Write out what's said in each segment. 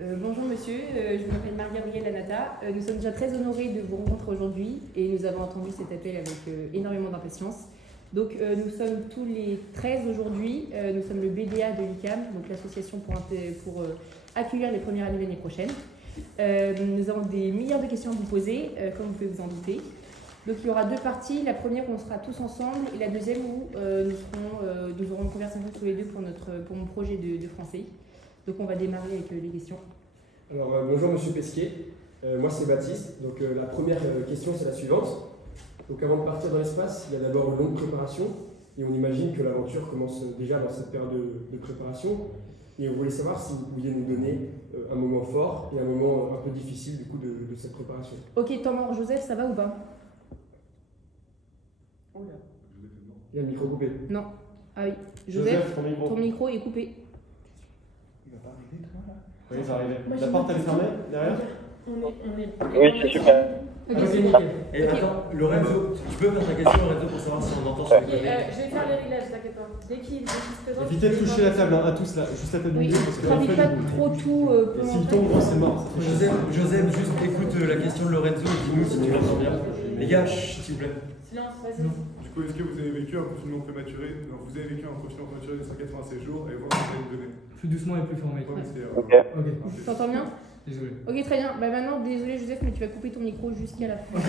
Bonjour monsieur, je m'appelle Marie-Gabrielle Lanata. Nous sommes déjà très honorés de vous rencontrer aujourd'hui et nous avons entendu cet appel avec énormément d'impatience. Donc nous sommes tous les 13 aujourd'hui, nous sommes le BDA de l'ICAM, donc l'association pour accueillir les premières années l'année prochaine. Nous avons des milliards de questions à vous poser, comme vous pouvez vous en douter. Donc il y aura deux parties, la première où on sera tous ensemble et la deuxième où nous aurons une conversation tous les deux pour mon projet de français. Donc on va démarrer avec les questions. Alors bonjour Monsieur Pesquet, moi c'est Baptiste. Donc la première question c'est la suivante. Donc avant de partir dans l'espace, il y a d'abord une longue préparation et on imagine que l'aventure commence déjà dans cette période de préparation. Et on voulait savoir si vous pouviez nous donner un moment fort et un moment un peu difficile du coup de cette préparation. Ok, temps mort, Joseph, ça va ou pas? Il y a le micro coupé. Non. Ah oui. Joseph, ton micro est coupé. Il va pas arriver, toi, là? Oui, il va arriver. La porte, elle est fermée, derrière? Oui, c'est super. Ok, c'est nickel. Et Ok. attends, Lorenzo, tu peux faire ta question, Lorenzo, pour savoir si on entend sur le Ok, côté. je vais faire les réglages, t'inquiète pas. Dès qu'il se présente. Évitez de toucher la table, hein, à tous là, juste la table du Oui, milieu, parce que trafique pas trop tout Et s'il tombe, c'est mort. ça fait chier. Joseph, juste écoute la question de Lorenzo et dis-nous si tu l'entends bien. Les gars, chut, s'il vous plaît. Silence, vas-y. Du coup, est-ce que vous avez vécu un confinement prématuré? Non, vous avez vécu un confinement prématuré de 187 jours et voir ce que vous allez me donner. Plus doucement et plus fort, mec. Ouais, mais c'est, Ok. Ok, T'entends bien? désolé. Ok, très bien. Bah maintenant, désolé Joseph, mais tu vas couper ton micro jusqu'à la fin.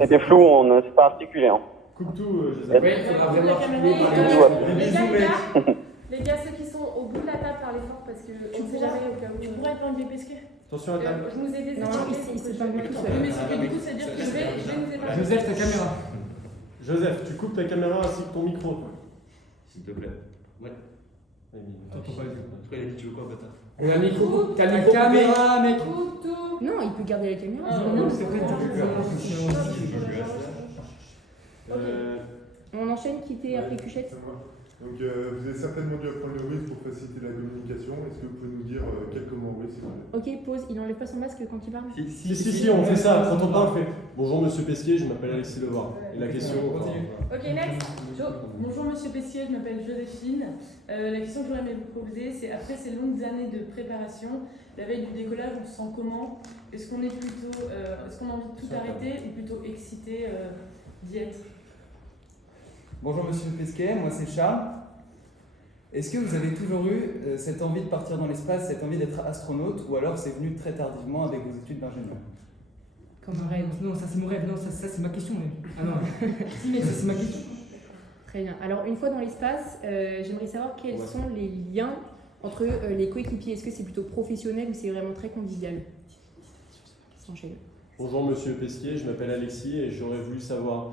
C'était flou, on ne s'est pas articulé. Hein. Coupe tout, Joseph. Oui, il faudra Coupe vraiment la caméra. articuler Ouais. Les gars, ceux qui sont au bout de la table, parlez fort parce que on sait jamais au cas où. Tu pourrais prendre les pesquets. Attention à la table. Je vous ai Non, désactivé. il s'est pas mis tout seul. Oui, mais du coup, c'est dire que je vais nous épargner. Joseph, ta caméra. Joseph, tu coupes ta caméra ainsi que ton micro. S'il te plaît. Ouais. T'entends pas du tout. Après, il a dit tu veux quoi, bâtard? On a un micro, t'as le Ta micro coupé. caméra, mec. Coupe tout. Non, il peut garder la caméra. Ah, non. C'est vrai, On enchaîne, quitter après Cuchette. Donc, vous avez certainement dû apprendre le russe pour faciliter la communication. Est-ce que vous pouvez nous dire quelques mots en russe, s'il vous plaît? Ok, pause. Il n'enlève pas son masque quand il parle. Si, on fait ça. Quand on parle, on fait bonjour monsieur Pesquier, je m'appelle Alexis Levoir. Et la question. Ok, next. Bonjour Monsieur Pesquier, je m'appelle Joséphine. La question que j'aimerais vous poser, c'est après ces longues années de préparation, la veille du décollage, on se sent comment? Est-ce qu'on est plutôt, est-ce qu'on a envie de tout arrêter ou plutôt excité d'y être? Bonjour Monsieur Pesquet, moi c'est Charles. Est-ce que vous avez toujours eu cette envie de partir dans l'espace, cette envie d'être astronaute, ou alors c'est venu très tardivement avec vos études d'ingénieur? Comme un rêve. Non, ça c'est mon rêve. Non, ça c'est ma question, mec. Ah non. Si, mais ça c'est ma question. Très bien. Alors, une fois dans l'espace, j'aimerais savoir quels sont les liens entre les coéquipiers. Est-ce que c'est plutôt professionnel ou c'est vraiment très convivial? S'enchaîne. Bonjour monsieur Pesquier, je m'appelle Alexis et j'aurais voulu savoir,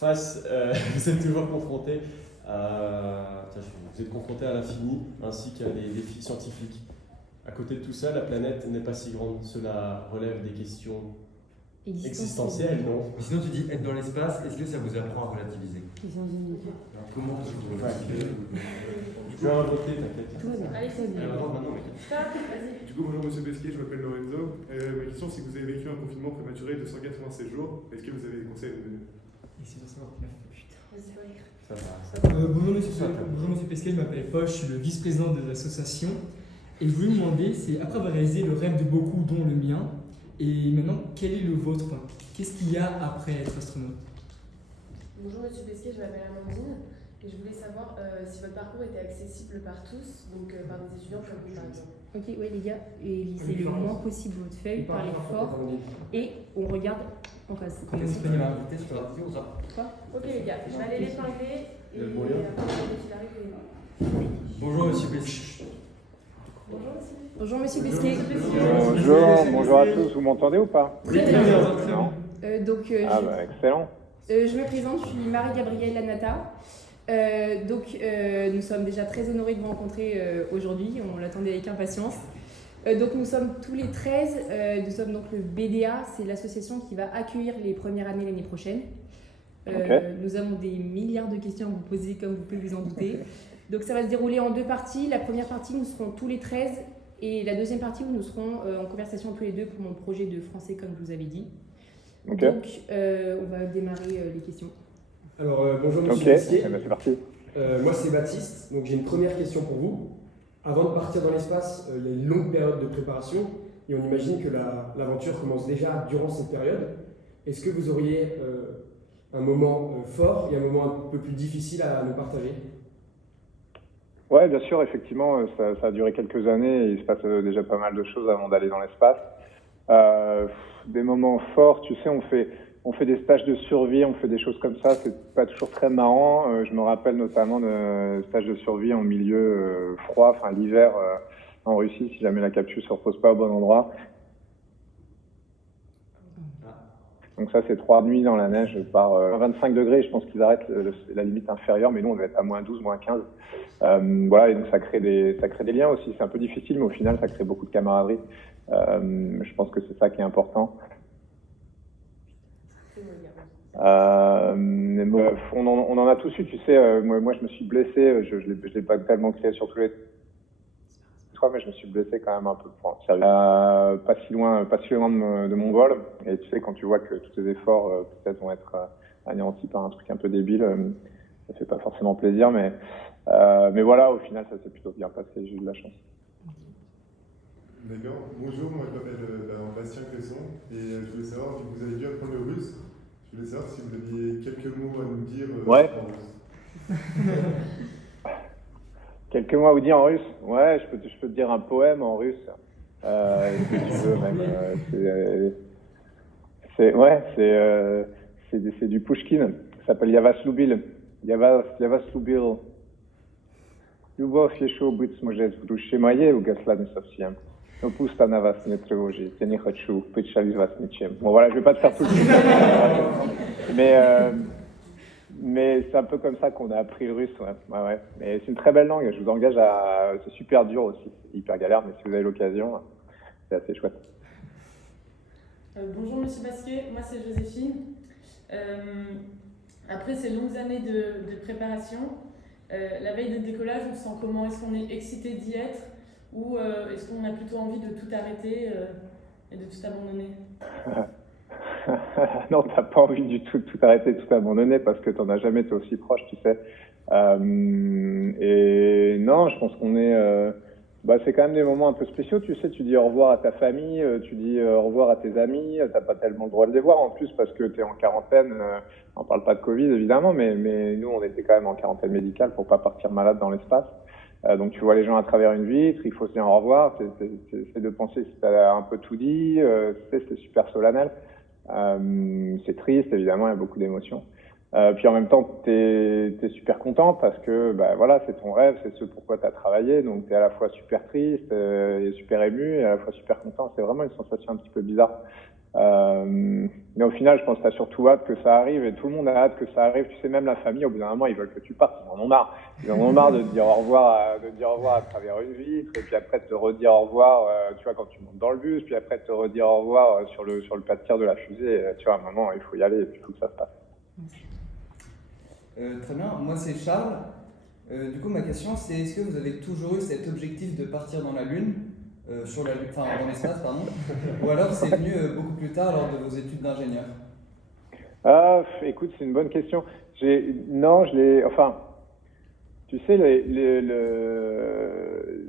vous êtes toujours confronté à, vous êtes confronté à l'infini ainsi qu'à des défis scientifiques. À côté de tout ça, la planète n'est pas si grande. Cela relève des questions existentielles, non? Sinon, tu dis être dans l'espace, est-ce que ça vous apprend à relativiser? Comment vous relativisez? Je vais inventer, t'inquiète. Tout va bien. Allez, c'est bien. Alors, maintenant, mec. Stop, vas-y. Du coup, bonjour Monsieur Pesquet, je m'appelle Lorenzo. Ma question, c'est que vous avez vécu un confinement prématuré de 187 jours. Est-ce que vous avez des conseils à nous donner? Et c'est pour savoir qu'il a fait. Putain. Vas-y, ouais. Ça va. Bonjour monsieur Pesquet, je m'appelle Paul, je suis le vice-président de l'association. Et je voulais vous demander, c'est après avoir réalisé le rêve de beaucoup, dont le mien, et maintenant, quel est le vôtre? Qu'est-ce qu'il y a après être astronaute? Bonjour Monsieur Pesquet, je m'appelle Amandine et je voulais savoir si votre parcours était accessible par tous, donc par des étudiants comme vous par exemple. Ok, ouais les gars, et lisez le moins possible votre feuille, parlez fort et on regarde en face. Comment est-ce qu'on va inviter sur la vidéo ou ça? Ok les gars, je vais aller l'épingler et Il y a le moyen. après il arrive. Bonjour Monsieur Pesquier. Bonjour Monsieur. Bonjour Monsieur Pesquet. Bonjour à tous, vous m'entendez ou pas? Très bien. Ah bah excellent. Je me présente, je suis Marie-Gabrielle Lanata. Nous sommes déjà très honorés de vous rencontrer aujourd'hui, on l'attendait avec impatience. Donc nous sommes tous les 13, nous sommes donc le BDA, c'est l'association qui va accueillir les premières années l'année prochaine. Nous avons des milliards de questions à vous poser comme vous pouvez vous en douter. Donc ça va se dérouler en deux parties. La première partie, nous serons tous les 13 et la deuxième partie où nous serons en conversation tous les deux pour mon projet de français comme je vous avais dit. Ok. Donc on va démarrer les questions. Alors bonjour Monsieur Ok, Pesquet. eh ben, c'est parti. Moi c'est Baptiste, donc j'ai une première question pour vous. Avant de partir dans l'espace, il y a une longue période de préparation et on imagine que l'aventure commence déjà durant cette période. Est-ce que vous auriez un moment fort et un moment un peu plus difficile à nous partager? Ouais, bien sûr, effectivement, ça a duré quelques années et il se passe déjà pas mal de choses avant d'aller dans l'espace. Des moments forts, tu sais, on fait des stages de survie, on fait des choses comme ça, c'est pas toujours très marrant. Je me rappelle notamment de stages de survie en milieu froid, enfin l'hiver en Russie, si jamais la capsule se repose pas au bon endroit. Donc ça, c'est 3 nuits dans la neige par 25 degrés. Je pense qu'ils arrêtent la limite inférieure, mais nous, on devait être à moins 12, moins 15. Voilà, et donc ça crée des liens aussi. C'est un peu difficile, mais au final, ça crée beaucoup de camaraderie. Je pense que c'est ça qui est important. On en a tous eu, tu sais. Moi, je me suis blessé. Je l'ai pas tellement créé sur tous les fois, mais je me suis blessé quand même un peu. Sérieux. Pas si loin de mon vol. Et tu sais, quand tu vois que tous tes efforts peut-être vont être anéantis par un truc un peu débile, ça fait pas forcément plaisir, mais voilà, au final, ça s'est plutôt bien passé. J'ai eu de la chance. D'accord. Bonjour, moi je m'appelle Bastien Cresson et je voulais savoir, vu que vous avez dû apprendre le russe, je voulais savoir si vous aviez quelques mots à nous dire ouais. en russe. Quelques mots à vous dire en russe? Ouais, je peux te dire un poème en russe. Si tu veux, même. C'est du Pushkin. Ça s'appelle Yavas Lubil. Yavas Lubil. Любовь еще быть сможет в душе моей, угасла не совсем. Но пусть она вас не тревожит, я не хочу печалить вас ничем. Bon voilà, je vais pas te faire tout le truc. Mais c'est un peu comme ça qu'on a appris le russe, ouais. Mais c'est une très belle langue, je vous engage à... C'est super dur aussi, c'est hyper galère, mais si vous avez l'occasion, c'est assez chouette. Bonjour Monsieur Pasquier, moi c'est Joséphine. Après ces longues années de préparation, la veille de décollage, on se sent comment? Est-ce qu'on est excité d'y être ou est-ce qu'on a plutôt envie de tout arrêter et de tout abandonner? Non, t'as pas envie du tout de tout arrêter, de tout abandonner parce que t'en as jamais été aussi proche, tu sais. Et non, je pense qu'on est... c'est quand même des moments un peu spéciaux, tu sais, tu dis au revoir à ta famille, tu dis au revoir à tes amis, t'as pas tellement le droit de les voir en plus parce que t'es en quarantaine, on parle pas de Covid évidemment, mais nous on était quand même en quarantaine médicale pour pas partir malade dans l'espace. Donc tu vois les gens à travers une vitre, il faut se dire au revoir, c'est de penser si t'as un peu tout dit, c'est super solennel. C'est triste évidemment, il y a beaucoup d'émotions. Puis en même temps, t'es super content parce que voilà, c'est ton rêve, c'est ce pourquoi t'as travaillé, donc t'es à la fois super triste et super ému et à la fois super content. C'est vraiment une sensation un petit peu bizarre. Mais au final, je pense que t'as surtout hâte que ça arrive et tout le monde a hâte que ça arrive. Tu sais, même la famille, au bout d'un moment, ils veulent que tu partes. Ils en ont marre. Ils en ont marre de te dire au revoir, à travers une vitre et puis après de te redire au revoir, tu vois, quand tu montes dans le bus, puis après de te redire au revoir sur le pas de tir de la fusée. Tu vois, à un moment, il faut y aller et puis il faut que ça se passe. Très bien, moi c'est Charles. Du coup, ma question c'est est-ce que vous avez toujours eu cet objectif de partir dans la Lune, dans l'espace, pardon, ou alors c'est venu beaucoup plus tard lors de vos études d'ingénieur? Écoute, c'est une bonne question. Tu sais,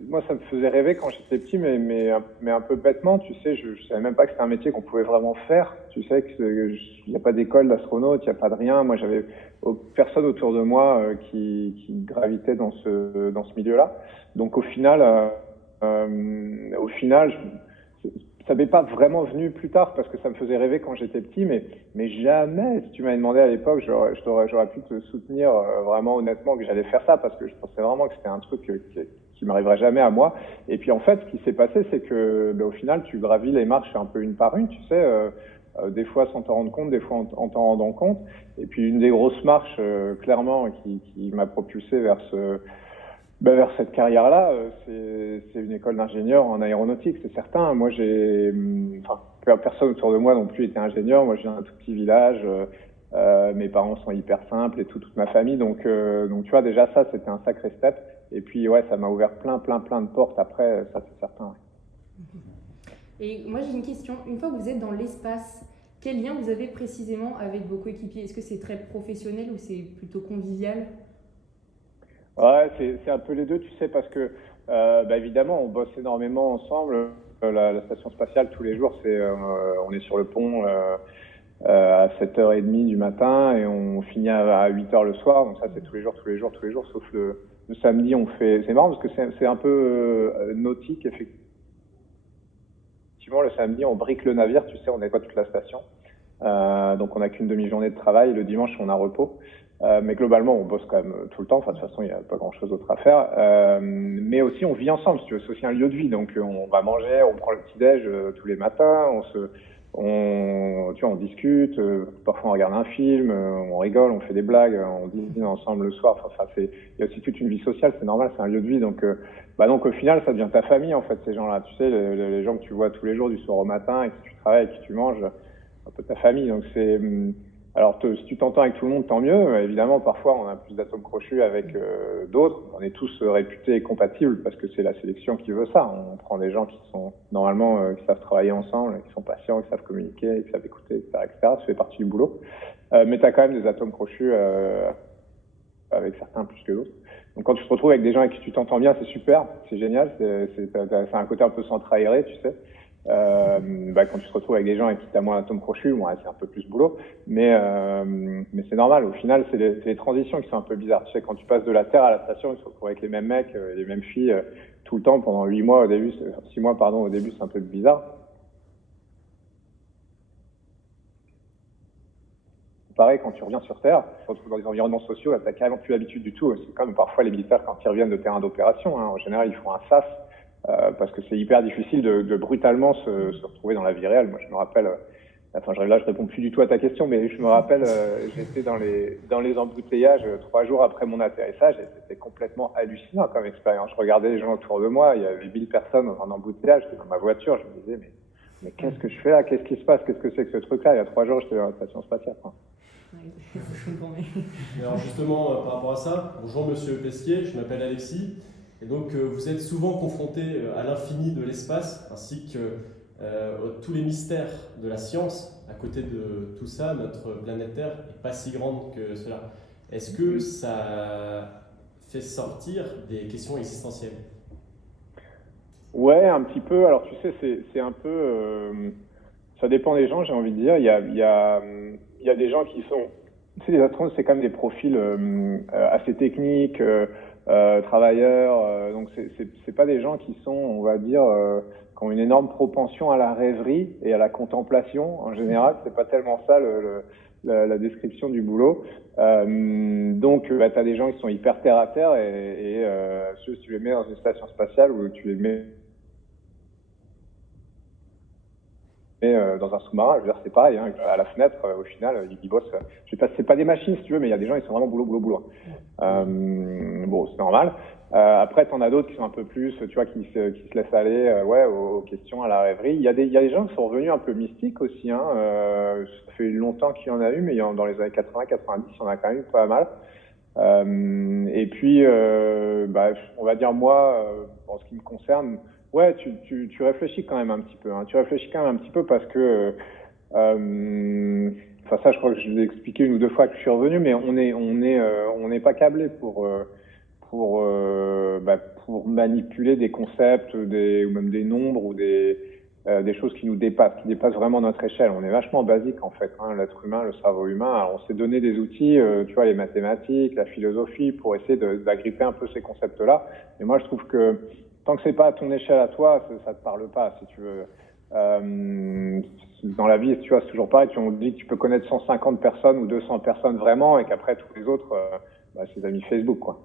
moi ça me faisait rêver quand j'étais petit, mais un peu bêtement, tu sais, je savais même pas que c'était un métier qu'on pouvait vraiment faire. Tu sais qu'il n'y a pas d'école d'astronaute, il n'y a pas de rien. Moi, j'avais personne autour de moi qui gravitait dans ce milieu-là. Donc au final, ça m'est pas vraiment venu plus tard parce que ça me faisait rêver quand j'étais petit, mais jamais, si tu m'avais demandé à l'époque, j'aurais pu te soutenir vraiment honnêtement que j'allais faire ça parce que je pensais vraiment que c'était un truc qui m'arriverait jamais à moi. Et puis en fait, ce qui s'est passé, c'est que au final, tu gravis les marches un peu une par une, tu sais, des fois sans t'en rendre compte, des fois en t'en rendant compte. Et puis une des grosses marches, clairement, qui m'a propulsé vers cette carrière-là, c'est une école d'ingénieur en aéronautique, c'est certain. Moi, personne autour de moi non plus était ingénieur. Moi, je viens d'un tout petit village. Mes parents sont hyper simples et toute ma famille. Donc, tu vois, déjà ça, c'était un sacré step. Et puis, ouais, ça m'a ouvert plein de portes après, ça, c'est certain. Ouais. Et moi, j'ai une question. Une fois que vous êtes dans l'espace, quel lien vous avez précisément avec vos coéquipiers? Est-ce que c'est très professionnel ou c'est plutôt convivial? Ouais, c'est un peu les deux, tu sais, parce que Évidemment, on bosse énormément ensemble. La station spatiale, tous les jours, on est sur le pont à 7h30 du matin et on finit à 8h le soir. Donc ça, c'est tous les jours, sauf le samedi, on fait... C'est marrant parce que c'est un peu nautique, effectivement. Le samedi, on brique le navire, tu sais, on nettoie toute la station. Donc on n'a qu'une demi-journée de travail. Le dimanche, on a repos. Mais globalement, on bosse quand même tout le temps. Enfin, de toute façon, il n'y a pas grand-chose d'autre à faire. Mais aussi, on vit ensemble, si tu veux. C'est aussi un lieu de vie. Donc, on va manger, on prend le petit-déj tous les matins. On discute. Parfois, on regarde un film. On rigole, on fait des blagues. On dîne ensemble le soir. Enfin, il y a aussi toute une vie sociale. C'est normal, c'est un lieu de vie. Donc, au final, ça devient ta famille, en fait, ces gens-là. Tu sais, les gens que tu vois tous les jours, du soir au matin, et que tu travailles, et que tu manges, un peu ta famille. Donc, alors, si tu t'entends avec tout le monde, tant mieux. Évidemment, parfois, on a plus d'atomes crochus avec d'autres. On est tous réputés compatibles parce que c'est la sélection qui veut ça. On prend des gens qui sont normalement qui savent travailler ensemble, qui sont patients, qui savent communiquer, qui savent écouter, etc., etc. Ça fait partie du boulot. Mais tu as quand même des atomes crochus avec certains plus que d'autres. Donc, quand tu te retrouves avec des gens avec qui tu t'entends bien, c'est super, c'est génial. C'est un côté un peu sans trahir, tu sais. Quand tu te retrouves avec des gens avec qui t'as moins d'atomes crochus, c'est un peu plus boulot, mais c'est normal. Au final, c'est les transitions qui sont un peu bizarres. Tu sais, quand tu passes de la Terre à la station, tu te retrouves avec les mêmes mecs, les mêmes filles tout le temps pendant 6 mois au début, c'est un peu bizarre. Pareil, quand tu reviens sur Terre, tu te retrouves dans des environnements sociaux, t'as carrément plus l'habitude du tout. C'est comme parfois les militaires quand ils reviennent de terrain d'opération, en général, ils font un SAS. Parce que c'est hyper difficile de brutalement se retrouver dans la vie réelle. Moi, je me rappelle, je réponds plus du tout à ta question, mais je me rappelle, j'étais dans les embouteillages 3 jours après mon atterrissage et c'était complètement hallucinant comme expérience. Je regardais les gens autour de moi, il y avait 1000 personnes dans un embouteillage, j'étais dans ma voiture, je me disais, mais qu'est-ce que je fais là? Qu'est-ce qui se passe? Qu'est-ce que c'est que ce truc-là? Il y a 3 jours, j'étais dans la station spatiale. Alors justement, par rapport à ça, bonjour Monsieur Pesquier, je m'appelle Alexis. Et donc, vous êtes souvent confronté à l'infini de l'espace, ainsi que tous les mystères de la science. À côté de tout ça, notre planète Terre n'est pas si grande que cela. Est-ce que ça fait sortir des questions existentielles? Ouais, un petit peu. Alors, tu sais, c'est un peu... ça dépend des gens, j'ai envie de dire. Il y a des gens qui sont... Tu sais, les astronautes, c'est quand même des profils assez techniques, travailleurs, donc c'est pas des gens qui sont, on va dire, qui ont une énorme propension à la rêverie et à la contemplation. En général, c'est pas tellement ça la description du boulot. Donc, t'as des gens qui sont hyper terre à terre et si tu les mets dans une station spatiale ou tu les mets dans un sous-marin, je veux dire, c'est pareil, hein, à la fenêtre, au final, ils bossent. C'est pas des machines, si tu veux, mais il y a des gens, ils sont vraiment boulot. C'est normal. Après, t'en as d'autres qui sont un peu plus, tu vois, qui se laissent aller, aux questions, à la rêverie. Il y a des gens qui sont revenus un peu mystiques aussi, hein. Ça fait longtemps qu'il y en a eu, mais dans les années 80, 90, il y en a quand même eu pas mal. Et puis, on va dire, moi, en ce qui me concerne, ouais, tu réfléchis quand même un petit peu, hein. Tu réfléchis quand même un petit peu parce que, ça, je crois que je l'ai expliqué 1 ou 2 fois que je suis revenu, mais on n'est pas câblé pour manipuler des concepts, ou même des nombres ou des choses qui dépassent vraiment notre échelle. On est vachement basique en fait, hein, l'être humain, le cerveau humain. Alors, on s'est donné des outils, tu vois, les mathématiques, la philosophie, pour essayer d'agripper un peu ces concepts-là. Mais moi, je trouve que tant que c'est pas à ton échelle à toi, ça te parle pas, si tu veux. Dans la vie, tu vois, c'est toujours pareil. On dit que tu peux connaître 150 personnes ou 200 personnes vraiment, et qu'après tous les autres, c'est des amis Facebook, quoi.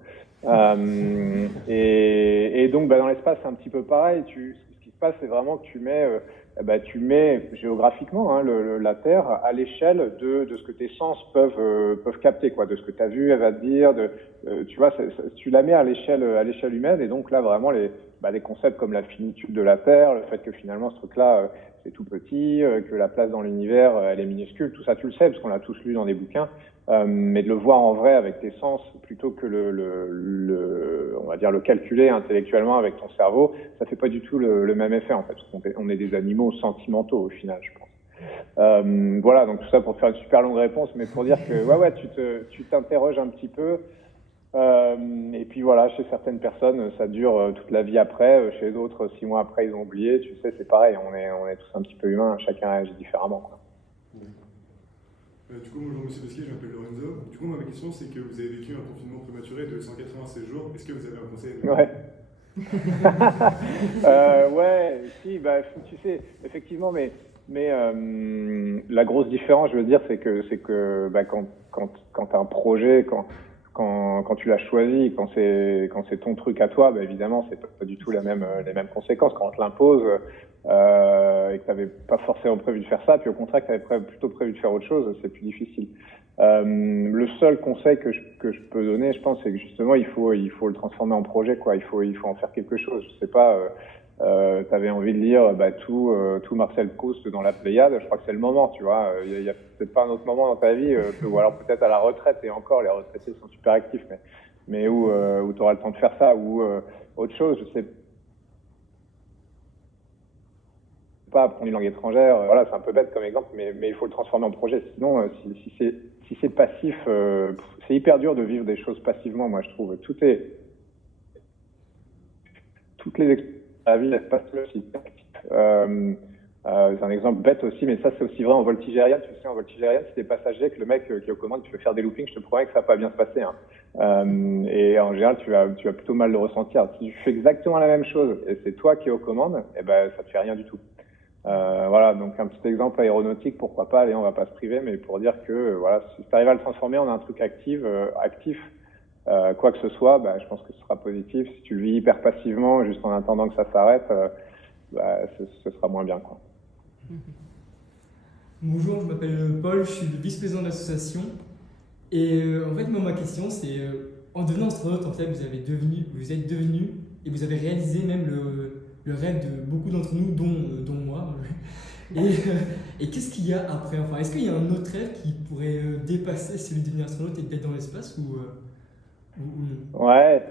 Et donc, dans l'espace, c'est un petit peu pareil. Ce qui se passe, c'est vraiment que tu mets géographiquement, hein, la Terre à l'échelle de ce que tes sens peuvent capter, quoi, de ce que tu as vu, elle va te dire, tu vois, tu la mets à l'échelle humaine, et donc là, vraiment, les concepts comme la finitude de la Terre, le fait que finalement, ce truc-là, c'est tout petit, que la place dans l'univers, elle est minuscule, tout ça, tu le sais, parce qu'on l'a tous lu dans des bouquins, mais de le voir en vrai avec tes sens, plutôt que on va dire, le calculer intellectuellement avec ton cerveau, ça fait pas du tout le même effet, en fait. On est des animaux sentimentaux, au final, je pense. Voilà, donc tout ça pour te faire une super longue réponse, mais pour dire que, tu t'interroges un petit peu, Et puis voilà, chez certaines personnes, ça dure toute la vie après. Chez d'autres, 6 mois après, ils ont oublié. Tu sais, c'est pareil, on est tous un petit peu humains, chacun réagit différemment, quoi. Du coup, bonjour Monsieur Pesquet, je m'appelle Lorenzo. Du coup, ma question, c'est que vous avez vécu un confinement prématuré de 196 jours. Est-ce que vous avez un conseil à donner? Ouais. Ouais, si, bah, tu sais, effectivement, mais la grosse différence, je veux dire, c'est que bah, quand t'as un projet, quand tu l'as choisi, quand c'est ton truc à toi, bah, évidemment, c'est pas du tout les mêmes conséquences. Quand on te l'impose, et que t'avais pas forcément prévu de faire ça, puis au contraire que t'avais plutôt prévu de faire autre chose, c'est plus difficile. Le seul conseil que je peux donner, je pense, c'est que justement, il faut le transformer en projet, quoi. Il faut en faire quelque chose. Je sais pas, t'avais envie de lire, tout Marcel Proust dans la Pléiade. Je crois que c'est le moment, tu vois. Il y a peut-être pas un autre moment dans ta vie, ou alors peut-être à la retraite, et encore, les retraités sont super actifs, mais où t'auras le temps de faire ça, ou autre chose, je sais pas, apprendre une langue étrangère. Voilà, c'est un peu bête comme exemple, mais il faut le transformer en projet. Sinon, si c'est passif, c'est hyper dur de vivre des choses passivement, moi je trouve. Toutes les expériences de la vie, elles se passent aussi. C'est un exemple bête aussi, mais ça c'est aussi vrai en voltige aérienne. Tu sais, en voltige aérienne, si t'es passager, que le mec qui est aux commandes, tu veux faire des loopings, je te promets que ça va pas bien se passer, hein. Et en général, tu vas plutôt mal le ressentir. Si tu fais exactement la même chose et c'est toi qui es aux commandes, eh ben ça te fait rien du tout. Voilà, donc un petit exemple aéronautique, pourquoi pas, allez, on va pas se priver, mais pour dire que voilà, si tu arrives à le transformer en un truc actif, quoi que ce soit, bah, je pense que ce sera positif. Si tu le vis hyper passivement, juste en attendant que ça s'arrête, bah, ce sera moins bien, quoi. Bonjour, je m'appelle Paul, je suis le vice-président de l'association. Et en fait, moi, ma question, c'est en devenant astronaute, en fait, vous êtes devenu et vous avez réalisé même le rêve de beaucoup d'entre nous, dont moi. Et qu'est-ce qu'il y a après? Enfin, est-ce qu'il y a un autre rêve qui pourrait dépasser celui de devenir astronaute et d'être dans l'espace ou non? Ouais,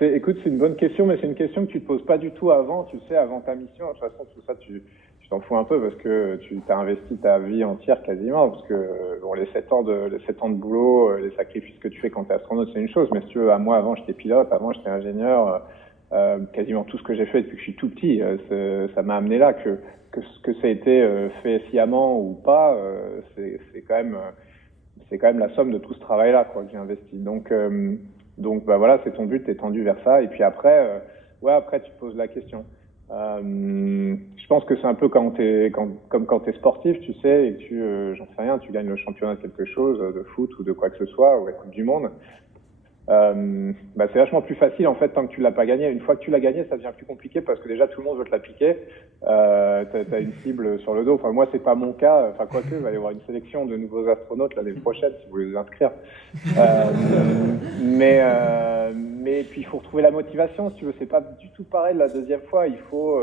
écoute, c'est une bonne question, mais c'est une question que tu te poses pas du tout avant, tu sais, avant ta mission. De toute façon, tout ça, tu t'en fous un peu parce que tu t'as investi ta vie entière quasiment, parce que bon, les 7 ans de boulot, les sacrifices que tu fais quand tu es astronaute, c'est une chose, mais si tu veux, moi avant j'étais pilote, avant j'étais ingénieur, quasiment tout ce que j'ai fait depuis que je suis tout petit, ça m'a amené là, que ça a été fait sciemment ou pas, c'est quand même la somme de tout ce travail-là, quoi, que j'ai investi. Donc bah voilà, c'est ton but, t'es tendu vers ça, et puis après, après tu te poses la question. Je pense que c'est un peu comme quand t'es sportif, tu sais, et que j'en sais rien, tu gagnes le championnat de quelque chose, de foot ou de quoi que ce soit, ou la Coupe du Monde. Bah c'est vachement plus facile en fait tant que tu l'as pas gagné. Une fois que tu l'as gagné, ça devient plus compliqué parce que déjà tout le monde veut te la piquer. T'as une cible sur le dos. Enfin moi c'est pas mon cas. Enfin quoique, il va y avoir une sélection de nouveaux astronautes l'année prochaine si vous voulez vous inscrire. Mais puis il faut retrouver la motivation. Si tu veux, c'est pas du tout pareil la deuxième fois. Il faut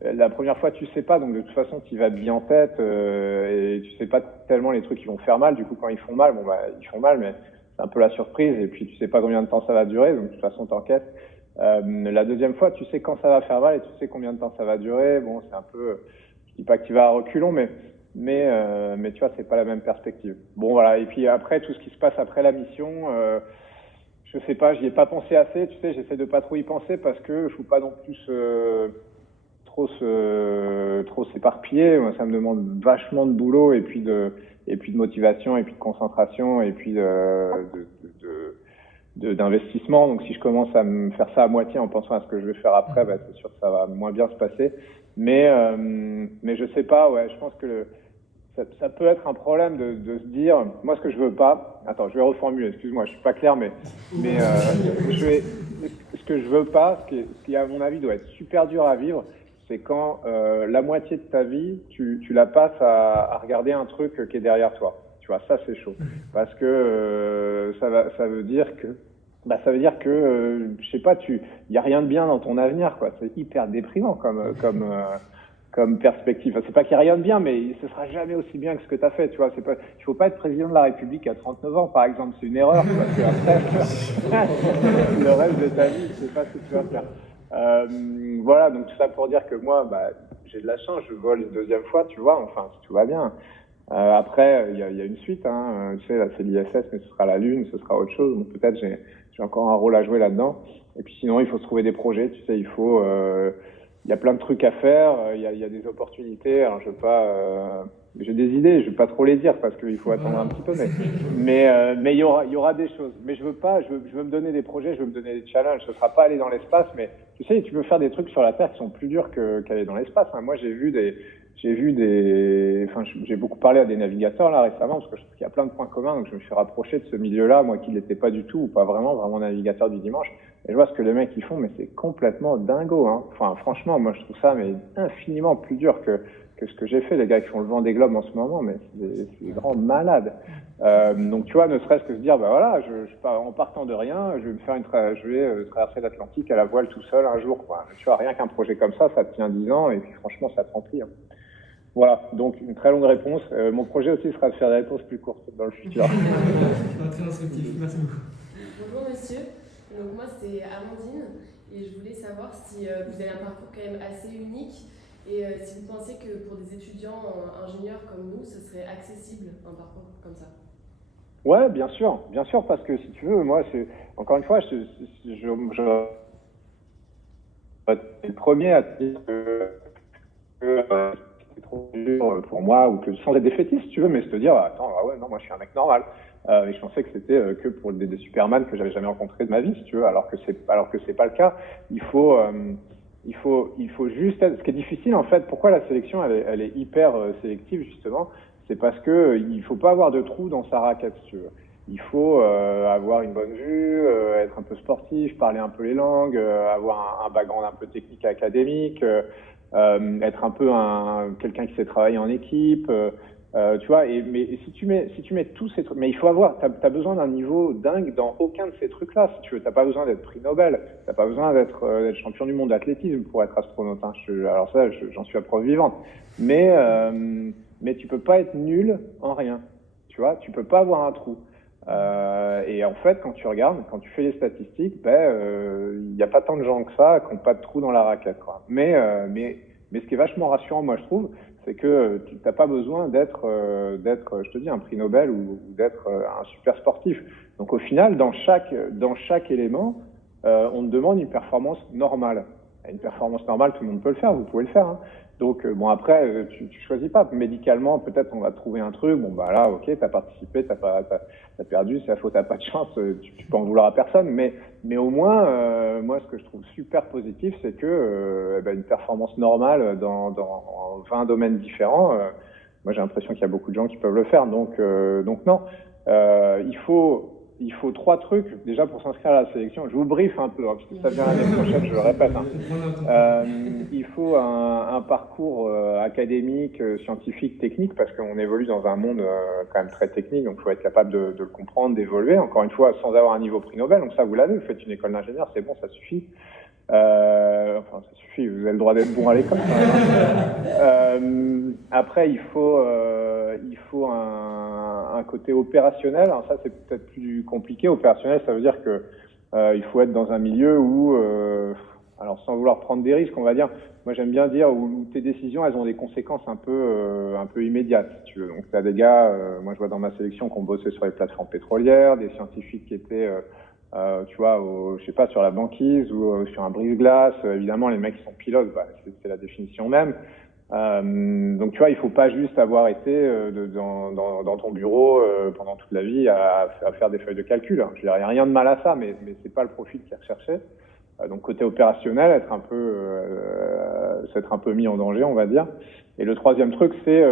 la première fois tu sais pas, donc de toute façon tu vas bien en tête et tu sais pas tellement les trucs qui vont faire mal. Du coup quand ils font mal, bon bah ils font mal, mais c'est un peu la surprise, et puis tu sais pas combien de temps ça va durer, donc de toute façon t'enquêtes. La deuxième fois, tu sais quand ça va faire mal et tu sais combien de temps ça va durer. Bon, c'est un peu, je dis pas que tu vas à reculons, mais tu vois, c'est pas la même perspective. Bon, voilà. Et puis après, tout ce qui se passe après la mission, je sais pas, j'y ai pas pensé assez. Tu sais, j'essaie de pas trop y penser parce que je faut pas non plus trop s'éparpiller. Moi, ça me demande vachement de boulot et puis de motivation et puis de concentration et puis d'investissement. Donc si je commence à me faire ça à moitié en pensant à ce que je vais faire après, bah, c'est sûr que ça va moins bien se passer. Mais je sais pas, ouais, je pense que ça peut être un problème de se dire, moi ce que je veux pas, attends, je vais reformuler, excuse-moi, je suis pas clair, mais ce que je veux pas, ce qui à mon avis doit être super dur à vivre, c'est quand la moitié de ta vie, tu la passes à regarder un truc qui est derrière toi. Tu vois, ça c'est chaud. Parce que ça veut dire que je sais pas, y a rien de bien dans ton avenir, quoi. C'est hyper déprimant comme perspective. Enfin, c'est pas qu'il y a rien de bien, mais ce sera jamais aussi bien que ce que tu as fait, tu vois. Il faut pas être président de la République à 39 ans, par exemple. C'est une erreur, parce que après, le reste de ta vie, je sais pas ce que tu vas faire. Voilà, donc tout ça pour dire que moi, bah, j'ai de la chance, je vole une deuxième fois, tu vois, enfin, si tout va bien. Après, il y a une suite, hein. Tu sais, là, c'est l'ISS, mais ce sera la Lune, ce sera autre chose. Donc peut-être j'ai encore un rôle à jouer là-dedans. Et puis sinon, il faut se trouver des projets. Tu sais, il y a plein de trucs à faire. Il y a des opportunités. Alors, je veux pas, j'ai des idées. Je vais pas trop les dire parce qu'il faut attendre un petit peu. Mais il y aura des choses. Mais je veux me donner des projets. Je veux me donner des challenges. Ce sera pas aller dans l'espace, mais tu sais, tu peux faire des trucs sur la Terre qui sont plus durs qu'aller dans l'espace. Hein. Moi, j'ai beaucoup parlé à des navigateurs là récemment parce que je trouve qu'il y a plein de points communs, donc je me suis rapproché de ce milieu-là, moi qui l'étais pas du tout ou pas vraiment navigateur du dimanche. Et je vois ce que les mecs ils font, mais c'est complètement dingo. Hein. Enfin, franchement, moi je trouve ça mais infiniment plus dur que ce que j'ai fait. Les gars qui font le Vendée Globe en ce moment, mais c'est des grands malades. Donc tu vois, ne serait-ce que se dire, bah voilà, je pars en partant de rien, je vais traverser l'Atlantique à la voile tout seul un jour. Quoi. Tu vois, rien qu'un projet comme ça te tient 10 ans et puis franchement, ça te remplit. Hein. Voilà, donc une très longue réponse. Mon projet aussi sera de faire des réponses plus courtes dans le futur. Très instructif, merci beaucoup. Bonjour monsieur, donc moi c'est Amandine et je voulais savoir si vous avez un parcours quand même assez unique et si vous pensez que pour des étudiants ingénieurs comme nous, ce serait accessible un parcours comme ça. Ouais, bien sûr, parce que si tu veux, moi, encore une fois, je le premier à te dire que c'est trop dur pour moi, ou que sans être défaitiste, si tu veux, mais se te dire, attends, ouais, non, moi je suis un mec normal. Et je pensais que c'était que pour des Superman que j'avais jamais rencontrés de ma vie, si tu veux, alors que c'est pas le cas. Il faut juste être, ce qui est difficile en fait, pourquoi la sélection elle est hyper sélective justement, c'est parce que il faut pas avoir de trou dans sa raquette, si tu veux. Il faut avoir une bonne vue, être un peu sportif, parler un peu les langues, avoir un background un peu technique et académique, être un peu quelqu'un qui sait travailler en équipe, tu vois. Mais si tu mets tous ces trucs, mais il faut t'as besoin d'un niveau dingue dans aucun de ces trucs-là. Si tu veux, t'as pas besoin d'être prix Nobel, t'as pas besoin d'être champion du monde d'athlétisme pour être astronaute. Hein. Alors ça, j'en suis la preuve vivante. Mais tu peux pas être nul en rien. Tu vois, tu peux pas avoir un trou. Et en fait, quand tu regardes, quand tu fais les statistiques, il n'y a pas tant de gens que ça qui n'ont pas de trou dans la raquette, quoi. Mais ce qui est vachement rassurant, moi je trouve, c'est que tu n'as pas besoin d'être, je te dis, un prix Nobel ou d'être un super sportif. Donc au final, dans chaque élément, on te demande une performance normale. Une performance normale, tout le monde peut le faire, vous pouvez le faire. Hein. Donc bon, après, tu choisis pas. Médicalement, peut-être on va trouver un truc. Bon bah là, ok, t'as participé, t'as perdu, c'est la faute, t'as pas de chance. Tu peux en vouloir à personne. Mais au moins, moi, ce que je trouve super positif, c'est que une performance normale dans 20 domaines différents. Moi, j'ai l'impression qu'il y a beaucoup de gens qui peuvent le faire. Donc non, il faut 3 trucs déjà pour s'inscrire à la sélection. Je vous briefe un peu, hein, parce que ça vient l'année prochaine, je le répète. Hein. Il faut un parcours académique, scientifique, technique, parce qu'on évolue dans un monde quand même très technique, donc il faut être capable de le comprendre, d'évoluer. Encore une fois, sans avoir un niveau prix Nobel. Donc ça, vous l'avez, vous faites une école d'ingénieur, c'est bon, ça suffit. Ça suffit, vous avez le droit d'être bon à l'école. Après, il faut un côté opérationnel. Alors ça, c'est peut-être plus compliqué. Opérationnel, ça veut dire que il faut être dans un milieu où, alors sans vouloir prendre des risques, on va dire, moi j'aime bien dire où tes décisions, elles ont des conséquences un peu immédiates. Si tu veux. Donc t'as des gars, moi je vois dans ma sélection qu'on bossait sur les plateformes pétrolières, des scientifiques qui étaient tu vois, je sais pas, sur la banquise ou sur un brise-glace. Évidemment, les mecs qui sont pilotes, c'est la définition même. Donc tu vois, il faut pas juste avoir été dans ton bureau pendant toute la vie à faire des feuilles de calcul. Hein. Je dirais rien de mal à ça, mais c'est pas le profil qui est recherché. Donc côté opérationnel, être un peu mis en danger, on va dire. Et le troisième truc, c'est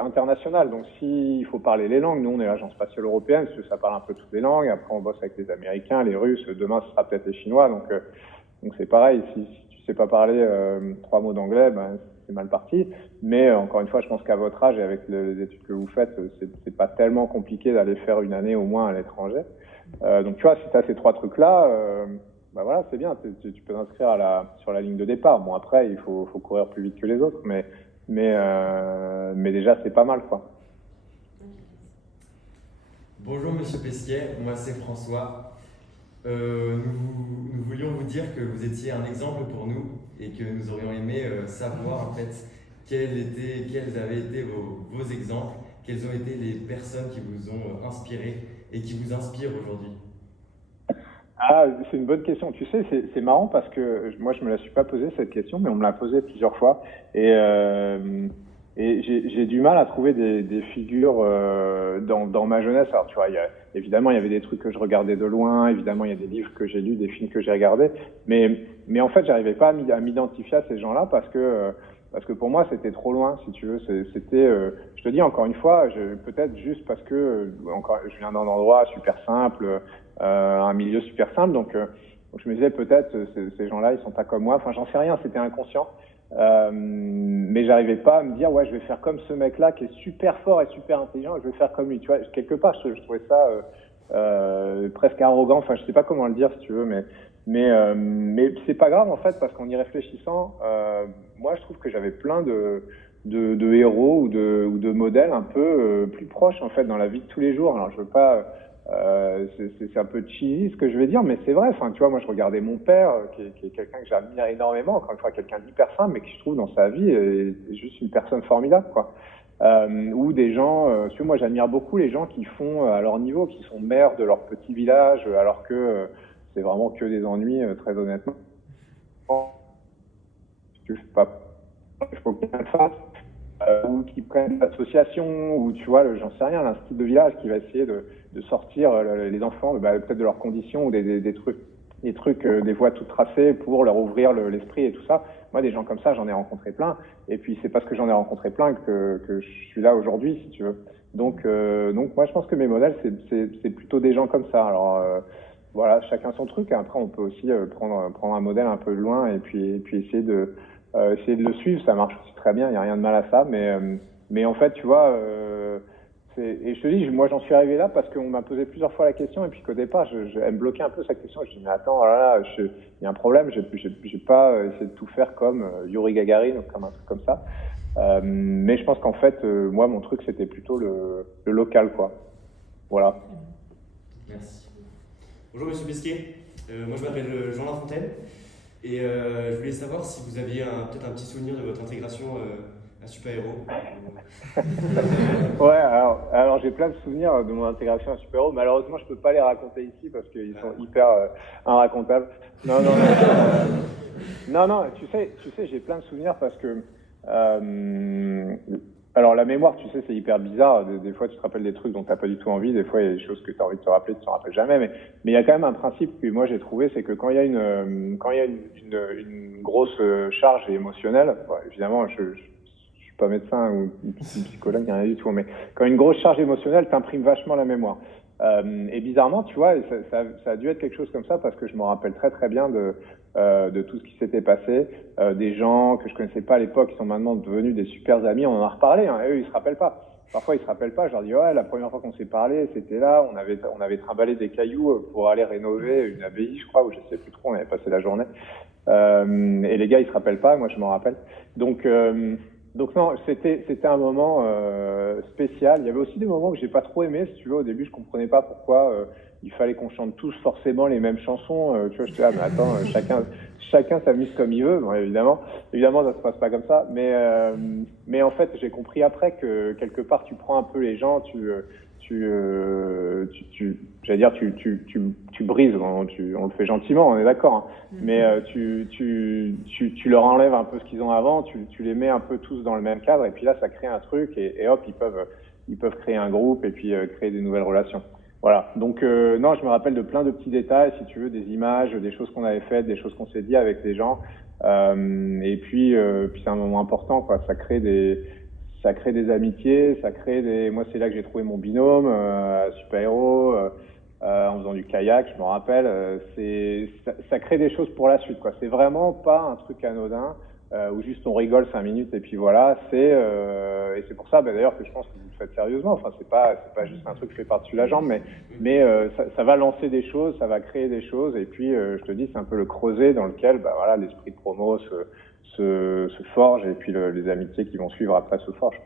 international. Donc s'il faut parler les langues, nous on est l'agence spatiale européenne, parce que ça parle un peu toutes les langues. Après on bosse avec les Américains, les Russes. Demain ce sera peut-être les Chinois. Donc c'est pareil. Si tu sais pas parler 3 mots d'anglais, c'est mal parti. Mais encore une fois, je pense qu'à votre âge et avec les études que vous faites, c'est pas tellement compliqué d'aller faire une année au moins à l'étranger. Donc tu vois, si tu as ces 3 trucs-là, voilà, c'est bien. Tu peux t'inscrire sur la ligne de départ. Bon après, il faut courir plus vite que les autres, mais déjà c'est pas mal, quoi. Bonjour Monsieur Pesquet, moi c'est François. Nous voulions vous dire que vous étiez un exemple pour nous et que nous aurions aimé savoir en fait quels avaient été vos exemples, quelles ont été les personnes qui vous ont inspiré et qui vous inspirent aujourd'hui. Ah, c'est une bonne question. Tu sais, c'est marrant parce que moi, je me la suis pas posée cette question, mais on me l'a posée plusieurs fois. Et j'ai du mal à trouver des figures dans ma jeunesse. Alors, tu vois, évidemment, il y avait des trucs que je regardais de loin. Évidemment, il y a des livres que j'ai lus, des films que j'ai regardés. Mais en fait, j'arrivais pas à m'identifier à ces gens-là parce que pour moi, c'était trop loin, si tu veux. Je te dis encore une fois, peut-être juste parce que je viens d'un endroit super simple, un milieu super simple, donc je me disais peut-être ces gens-là, ils sont pas comme moi. Enfin, j'en sais rien, c'était inconscient. Mais j'arrivais pas à me dire ouais, je vais faire comme ce mec-là qui est super fort et super intelligent, je vais faire comme lui. Tu vois, quelque part, je trouvais ça presque arrogant. Enfin, je sais pas comment le dire si tu veux, mais c'est pas grave en fait parce qu'en y réfléchissant, moi je trouve que j'avais plein de héros ou de modèles un peu plus proches en fait dans la vie de tous les jours. Alors je veux pas, c'est un peu cheesy ce que je vais dire, mais c'est vrai. Enfin, tu vois, moi je regardais mon père qui est quelqu'un que j'admire énormément, encore une fois quelqu'un d'hyper simple, mais qui je trouve dans sa vie est juste une personne formidable, quoi. Ou des gens, tu vois, moi j'admire beaucoup les gens qui font à leur niveau, qui sont maires de leur petit village, alors que c'est vraiment que des ennuis, très honnêtement. Tu fais pas, il faut que quelqu'un le fasse. Ou qui prennent l'association, ou tu vois, j'en sais rien, l'institut de village qui va essayer de sortir les enfants peut-être de leurs conditions ou des trucs, des voies toutes tracées pour leur ouvrir l'esprit et tout ça. Moi, des gens comme ça, j'en ai rencontré plein. Et puis, c'est parce que j'en ai rencontré plein que je suis là aujourd'hui, si tu veux. Donc moi, je pense que mes modèles, c'est plutôt des gens comme ça. Alors, voilà, chacun son truc. Et après, on peut aussi prendre un modèle un peu loin et puis essayer de le suivre. Ça marche aussi très bien, il n'y a rien de mal à ça. Mais en fait, tu vois, et je te dis, moi, j'en suis arrivé là parce qu'on m'a posé plusieurs fois la question et puis qu'au départ, elle me bloquait un peu cette question. Je dis, mais attends, oh là là, il y a un problème, j'ai pas essayé de tout faire comme Yuri Gagarin ou comme un truc comme ça. Mais je pense qu'en fait, moi, mon truc, c'était plutôt le local, quoi. Voilà. Merci. Bonjour Monsieur Pesquet, moi je m'appelle Jean Lafontaine et je voulais savoir si vous aviez peut-être un petit souvenir de votre intégration à Super Héros. Ouais, alors j'ai plein de souvenirs de mon intégration à Super Héros. Malheureusement, je peux pas les raconter ici parce qu'ils sont hyper inracontables. Non, tu sais, j'ai plein de souvenirs parce que alors la mémoire, tu sais, c'est hyper bizarre. Des fois, tu te rappelles des trucs dont tu n'as pas du tout envie. Des fois, il y a des choses que tu as envie de te rappeler, tu ne te rappelles jamais. Mais il y a quand même un principe que moi j'ai trouvé, c'est que quand il y a une grosse charge émotionnelle, évidemment, je suis pas médecin ou psychologue, rien du tout, mais quand une grosse charge émotionnelle t'imprime vachement la mémoire. Et bizarrement, tu vois, ça a dû être quelque chose comme ça parce que je me rappelle très très bien de tout ce qui s'était passé, des gens que je connaissais pas à l'époque qui sont maintenant devenus des super amis. On en a reparlé, hein, et eux ils se rappellent pas. Parfois ils se rappellent pas. Je leur dis ouais, la première fois qu'on s'est parlé, c'était là. On avait trimballé des cailloux pour aller rénover une abbaye, je crois, ou je sais plus trop. On avait passé la journée. Et les gars ils se rappellent pas. Moi je m'en rappelle. Donc non, c'était un moment spécial. Il y avait aussi des moments que j'ai pas trop aimé. Si tu veux, au début, je comprenais pas pourquoi il fallait qu'on chante tous forcément les mêmes chansons. Tu vois, je te dis mais attends, chacun s'amuse comme il veut. Bon, évidemment, ça se passe pas comme ça. Mais en fait, j'ai compris après que quelque part, tu prends un peu les gens, j'allais dire, tu brises, on le fait gentiment, on est d'accord, hein. Mais tu leur enlèves un peu ce qu'ils ont avant, tu les mets un peu tous dans le même cadre, et puis là, ça crée un truc, et hop, ils peuvent créer un groupe, et puis créer des nouvelles relations. Voilà. Donc, non, je me rappelle de plein de petits détails, si tu veux, des images, des choses qu'on avait faites, des choses qu'on s'est dit avec les gens, et puis c'est un moment important, quoi. Ça crée des amitiés, moi c'est là que j'ai trouvé mon binôme, Super Héros, en faisant du kayak, je me rappelle, ça crée des choses pour la suite, quoi. C'est vraiment pas un truc anodin, où juste on rigole 5 minutes et puis voilà, et c'est pour ça, d'ailleurs, que je pense que vous le faites sérieusement. Enfin, c'est pas juste un truc fait par-dessus la jambe, mais ça va lancer des choses, ça va créer des choses, et puis je te dis, c'est un peu le creuset dans lequel, voilà, l'esprit de promo se forge, et puis les amitiés qui vont suivre après se forgent.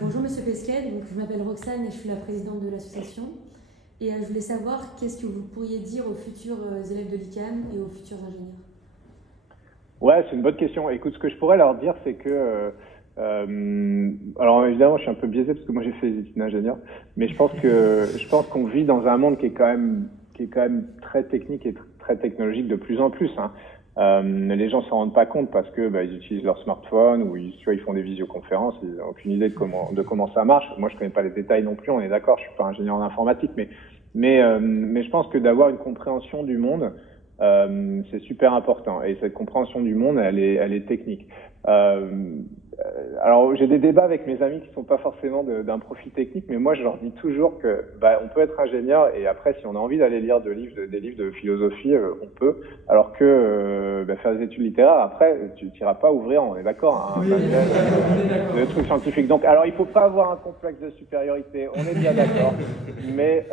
Bonjour Monsieur Pesquet, donc je m'appelle Roxane et je suis la présidente de l'association. Et je voulais savoir qu'est-ce que vous pourriez dire aux futurs élèves de l'ICAM et aux futurs ingénieurs. Ouais, c'est une bonne question. Écoute, ce que je pourrais leur dire, c'est que Alors évidemment, je suis un peu biaisé parce que moi j'ai fait des études d'ingénieur, mais je pense qu'on vit dans un monde qui est quand même très technique et très technologique de plus en plus, hein. Les gens s'en rendent pas compte parce que ils utilisent leur smartphone ou ils font des visioconférences, ils n'ont aucune idée de comment ça marche. Moi, je connais pas les détails non plus, on est d'accord, je suis pas ingénieur en informatique, mais je pense que d'avoir une compréhension du monde, c'est super important. Et cette compréhension du monde, elle est technique. Alors, j'ai des débats avec mes amis qui sont pas forcément d'un profil technique, mais moi, je leur dis toujours que on peut être ingénieur et après, si on a envie d'aller lire des livres de philosophie, on peut. Alors que faire des études littéraires, après, tu n'iras pas ouvrir, on est d'accord, hein, un manuel de trucs scientifiques. Donc, alors, il faut pas avoir un complexe de supériorité, on est bien d'accord. Mais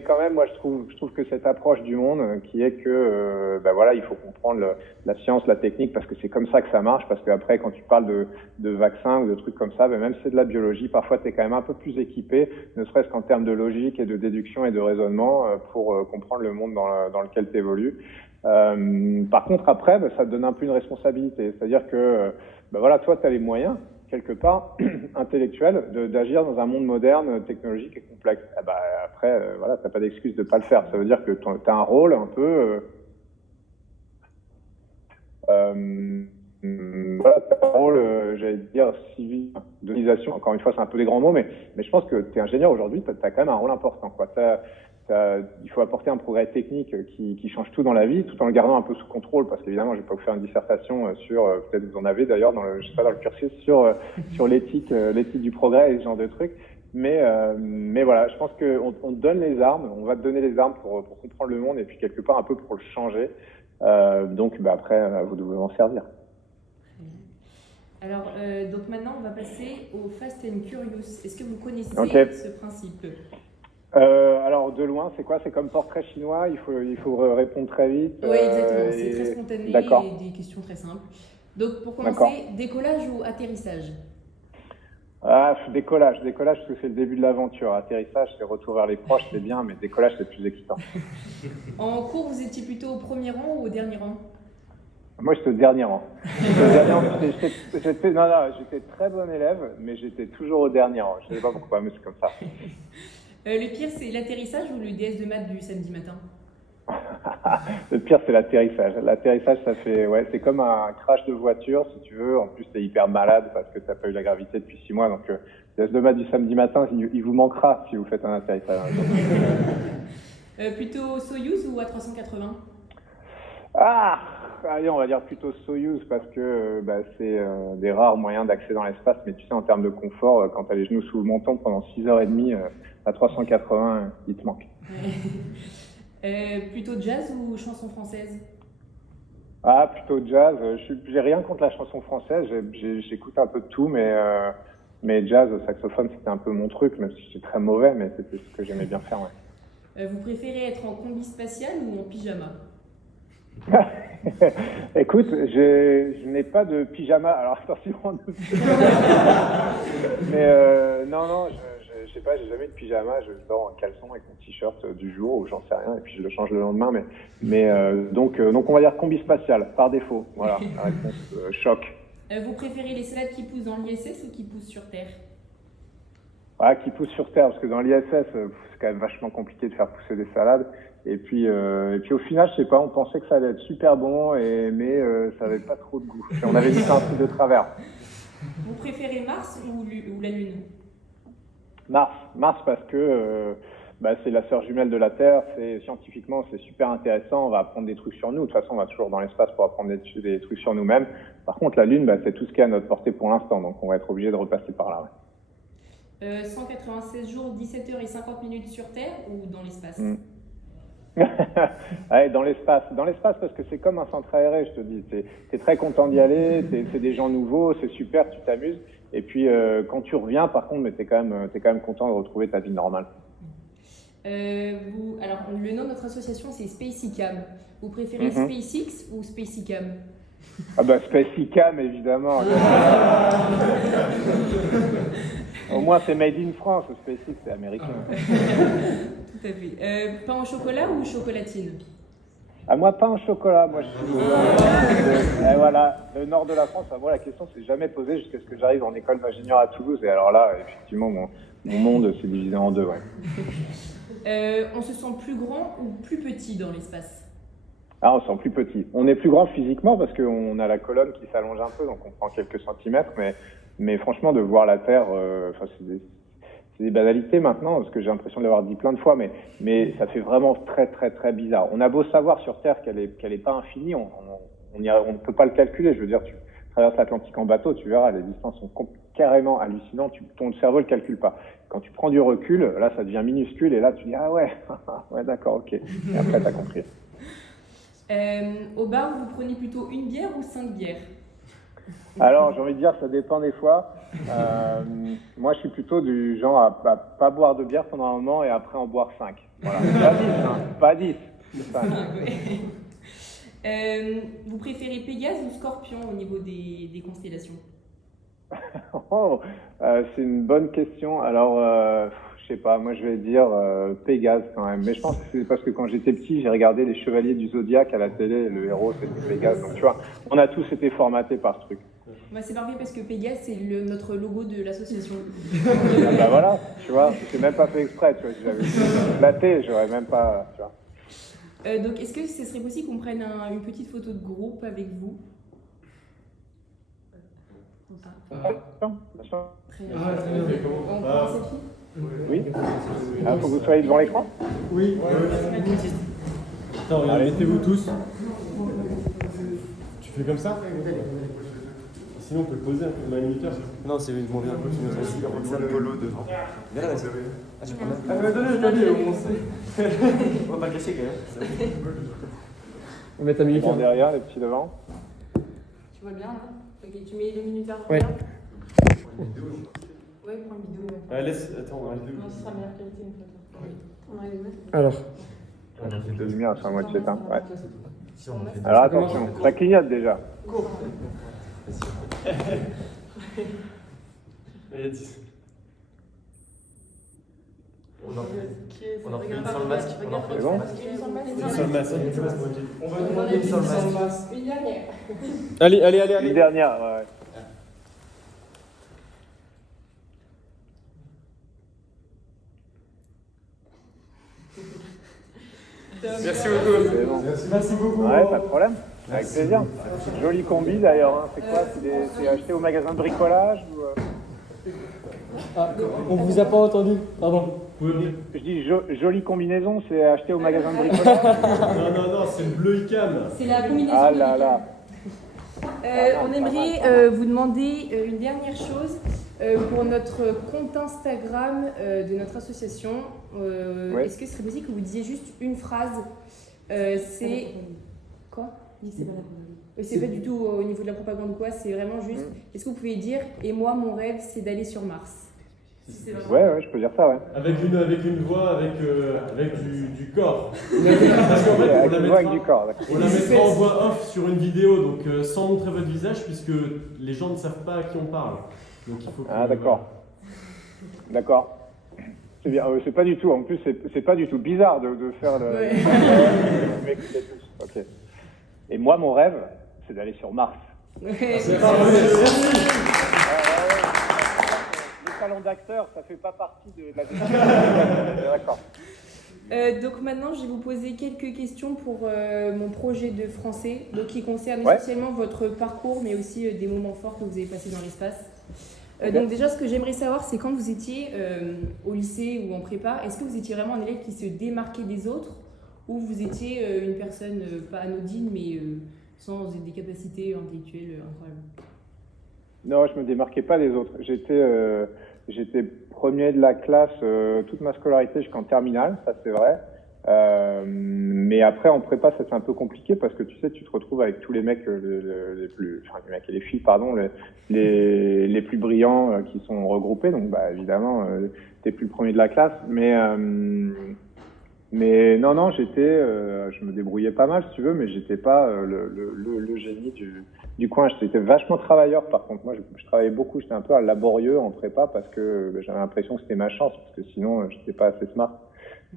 quand même, moi, je trouve que cette approche du monde, qui est que, il faut comprendre la science, la technique, parce que c'est comme ça que ça marche, parce qu'après, quand tu parles de vaccins ou de trucs comme ça, même si c'est de la biologie, parfois tu es quand même un peu plus équipé, ne serait-ce qu'en termes de logique et de déduction et de raisonnement pour comprendre le monde dans lequel tu évolues. Par contre, après, ça te donne un peu une responsabilité. C'est-à-dire que, toi, tu as les moyens, quelque part, intellectuels, d'agir dans un monde moderne, technologique et complexe. Après, t'as pas d'excuse de pas le faire. Ça veut dire que tu as un rôle un peu... t'as un rôle, j'allais dire, civil, d'organisation. Encore une fois, c'est un peu des grands mots, mais je pense que tu es ingénieur aujourd'hui, tu as quand même un rôle important, quoi. Il faut apporter un progrès technique qui change tout dans la vie, tout en le gardant un peu sous contrôle, parce qu'évidemment, je vais pas vous faire une dissertation sur, peut-être vous en avez d'ailleurs dans le cursus, sur l'éthique du progrès et ce genre de trucs. Mais voilà, je pense qu'on te donne les armes, on va te donner les armes pour comprendre le monde et puis quelque part un peu pour le changer. Donc après, à vous de vous en servir. Alors, donc maintenant, on va passer au Fast and Curious. Est-ce que vous connaissez ce principe? Alors, de loin, c'est quoi? C'est comme portrait chinois, il faut répondre très vite. Oui, exactement, c'est très spontané et des questions très simples. Donc, pour commencer, décollage ou atterrissage? Décollage, parce que c'est le début de l'aventure. Atterrissage, c'est retour vers les proches, c'est bien, mais décollage, c'est plus excitant. En cours, vous étiez plutôt au premier rang ou au dernier rang? Moi, j'étais au dernier rang. J'étais très bon élève, mais j'étais toujours au dernier rang. Je ne sais pas pourquoi, mais c'est comme ça. Le pire, c'est l'atterrissage ou le DS de maths du samedi matin? Le pire, c'est l'atterrissage. L'atterrissage, c'est comme un crash de voiture, si tu veux. En plus, t'es hyper malade parce que t'as pas eu la gravité depuis 6 mois. Donc, le DS de maths du samedi matin, il vous manquera si vous faites un atterrissage. Plutôt Soyuz ou A380? Allez, on va dire plutôt Soyuz parce que c'est des rares moyens d'accès dans l'espace. Mais tu sais, en termes de confort, quand tu as les genoux sous le menton pendant 6h30, à 380, il te manque. Plutôt jazz ou chanson française? Plutôt jazz. J'ai rien contre la chanson française. J'écoute un peu de tout, mais jazz, saxophone, c'était un peu mon truc, même si j'étais très mauvais, mais c'était ce que j'aimais bien faire. Ouais. Vous préférez être en combi spatial ou en pyjama? Écoute, je n'ai pas de pyjama, alors attention. Mais non, je sais pas, j'ai jamais eu de pyjama, je dors en caleçon avec mon t-shirt du jour ou j'en sais rien et puis je le change le lendemain. Mais donc on va dire combi spatial par défaut. Voilà, la réponse choc. Vous préférez les salades qui poussent dans l'ISS ou qui poussent sur Terre? Qui poussent sur Terre, parce que dans l'ISS, c'est quand même vachement compliqué de faire pousser des salades. Et puis au final, je sais pas, on pensait que ça allait être super bon, mais ça avait pas trop de goût. Et on avait mis un truc de travers. Vous préférez Mars ou la Lune? Mars parce que c'est la sœur jumelle de la Terre. Scientifiquement, c'est super intéressant. On va apprendre des trucs sur nous. De toute façon, on va toujours dans l'espace pour apprendre des trucs sur nous-mêmes. Par contre, la Lune, c'est tout ce qui est à notre portée pour l'instant. Donc, on va être obligé de repasser par là. Ouais. 196 jours, 17h et 50 minutes sur Terre ou dans l'espace? Ouais, dans l'espace parce que c'est comme un centre aéré, je te dis. T'es très content d'y aller, c'est des gens nouveaux, c'est super, tu t'amuses. Et puis quand tu reviens, par contre, t'es quand même content de retrouver ta vie normale. Alors, le nom de notre association, c'est SpaceICAM. Vous préférez SpaceX ou SpaceICAM? SpaceICAM, évidemment. Au moins, c'est made in France. SpaceX, c'est américain. Tout à fait. Pain au chocolat ou chocolatine? Moi, pain au chocolat. Moi, je suis... voilà, le nord de la France, moi la question s'est jamais posée jusqu'à ce que j'arrive en école d'ingénieur à Toulouse. Et alors là, effectivement, mon monde s'est divisé en deux. Ouais. On se sent plus grand ou plus petit dans l'espace? Ah, on se sent plus petit. On est plus grand physiquement parce qu'on a la colonne qui s'allonge un peu, donc on prend quelques centimètres. Mais franchement, de voir la Terre, c'est des banalités maintenant, parce que j'ai l'impression de l'avoir dit plein de fois, mais ça fait vraiment très très très bizarre. On a beau savoir sur Terre qu'elle est pas infinie, on ne peut pas le calculer. Je veux dire, tu traverses l'Atlantique en bateau, tu verras, les distances sont carrément hallucinantes, ton cerveau le calcule pas. Quand tu prends du recul, là ça devient minuscule, et là tu dis ah ouais, ouais d'accord, ok. Et après t'as compris. Au bar, vous prenez plutôt une bière ou 5 bières? Alors, j'ai envie de dire, ça dépend des fois. Moi, je suis plutôt du genre à pas boire de bière pendant un moment et après en boire 5. Voilà. Pas 10, 5. Vous préférez Pégase ou Scorpion au niveau des constellations? C'est une bonne question. Alors, je sais pas, moi je vais dire Pégase quand même. Mais je pense que c'est parce que quand j'étais petit, j'ai regardé les Chevaliers du Zodiaque à la télé, le héros c'était Pégase. Donc tu vois, on a tous été formatés par ce truc. Bah, c'est parfait parce que Pégase, c'est notre logo de l'association. Ah bah voilà, tu vois, j'ai même pas fait exprès, tu vois, si j'avais flatté, j'aurais même pas, tu vois. Donc, est-ce que ce serait possible qu'on prenne une petite photo de groupe avec vous? Bien sûr. Très bien. On prend un selfie? Oui. Ah, faut que vous soyez devant l'écran? Oui. Attends, regardez, mettez-vous tous. Tu fais comme ça? Sinon, on peut le poser un peu dans les minuteurs. Non, c'est bon, bien, continue. Roxane Polo devant. Viens là, ah, tu prends même. Ah, mais donnez, au moins. On va pas le cacher quand même. On va mettre un minuteur. Derrière, les petits devant. Tu vois bien là? Ok, tu mets les minuteurs. Ouais. Ouais, prends une vidéo. Laisse, attends, on va vidéo. Non, ce sera meilleure qualité une photo. On va les mettre. Alors. La lumière, c'est à moitié éteint. Ouais. Si on en fait Alors attention, ça clignote déjà. Allez, 10. On en fait une sans le masque. C'est bon? Une sans le masque. On va demander une sans le masque. Une dernière. Allez. Une dernière, ouais. Merci beaucoup. C'est bon. Merci beaucoup. Ouais, pas de problème. Avec plaisir. Jolie combi d'ailleurs. Hein. C'est quoi? C'est acheté au magasin de bricolage ou On vous a pas entendu, pardon. Je dis jolie combinaison, c'est acheté au magasin de bricolage. Non, c'est le bleu ICAM. C'est la combinaison. Ah là là. On aimerait vous demander une dernière chose pour notre compte Instagram de notre association. Est-ce que ce serait possible que vous disiez juste une phrase? C'est quoi? C'est pas du tout au niveau de la propagande ou quoi, c'est vraiment juste. Est-ce que vous pouvez dire et moi mon rêve c'est d'aller sur Mars? Ouais, je peux dire ça, ouais. Avec une voix, avec du corps. Parce qu'en fait, on la mettra en voix off sur une vidéo, donc sans montrer votre visage, puisque les gens ne savent pas à qui on parle. Donc il faut que, ah d'accord. D'accord. C'est bien. C'est pas du tout. En plus, c'est pas du tout bizarre de faire le. M'écoutez tous. Ok. Et moi, mon rêve, c'est d'aller sur Mars. C'est parfait. Le salon d'acteurs, ça fait pas partie de la description. D'accord. Donc maintenant, je vais vous poser quelques questions pour mon projet de français, donc qui concerne essentiellement votre parcours, mais aussi des moments forts que vous avez passés dans l'espace. Donc déjà, ce que j'aimerais savoir, c'est quand vous étiez au lycée ou en prépa, est-ce que vous étiez vraiment un élève qui se démarquait des autres, ou vous étiez une personne pas anodine, mais sans des capacités intellectuelles incroyables? Non, je me démarquais pas des autres. J'étais premier de la classe toute ma scolarité jusqu'en terminale, ça c'est vrai. Mais après en prépa ça c'est un peu compliqué parce que tu sais tu te retrouves avec tous les mecs les mecs et les filles pardon les plus brillants qui sont regroupés, donc bah évidemment t'es plus le premier de la classe, mais non j'étais je me débrouillais pas mal si tu veux, mais j'étais pas le génie du coin. J'étais vachement travailleur par contre. Moi je travaillais beaucoup, j'étais un peu laborieux en prépa parce que j'avais l'impression que c'était ma chance, parce que sinon j'étais pas assez smart.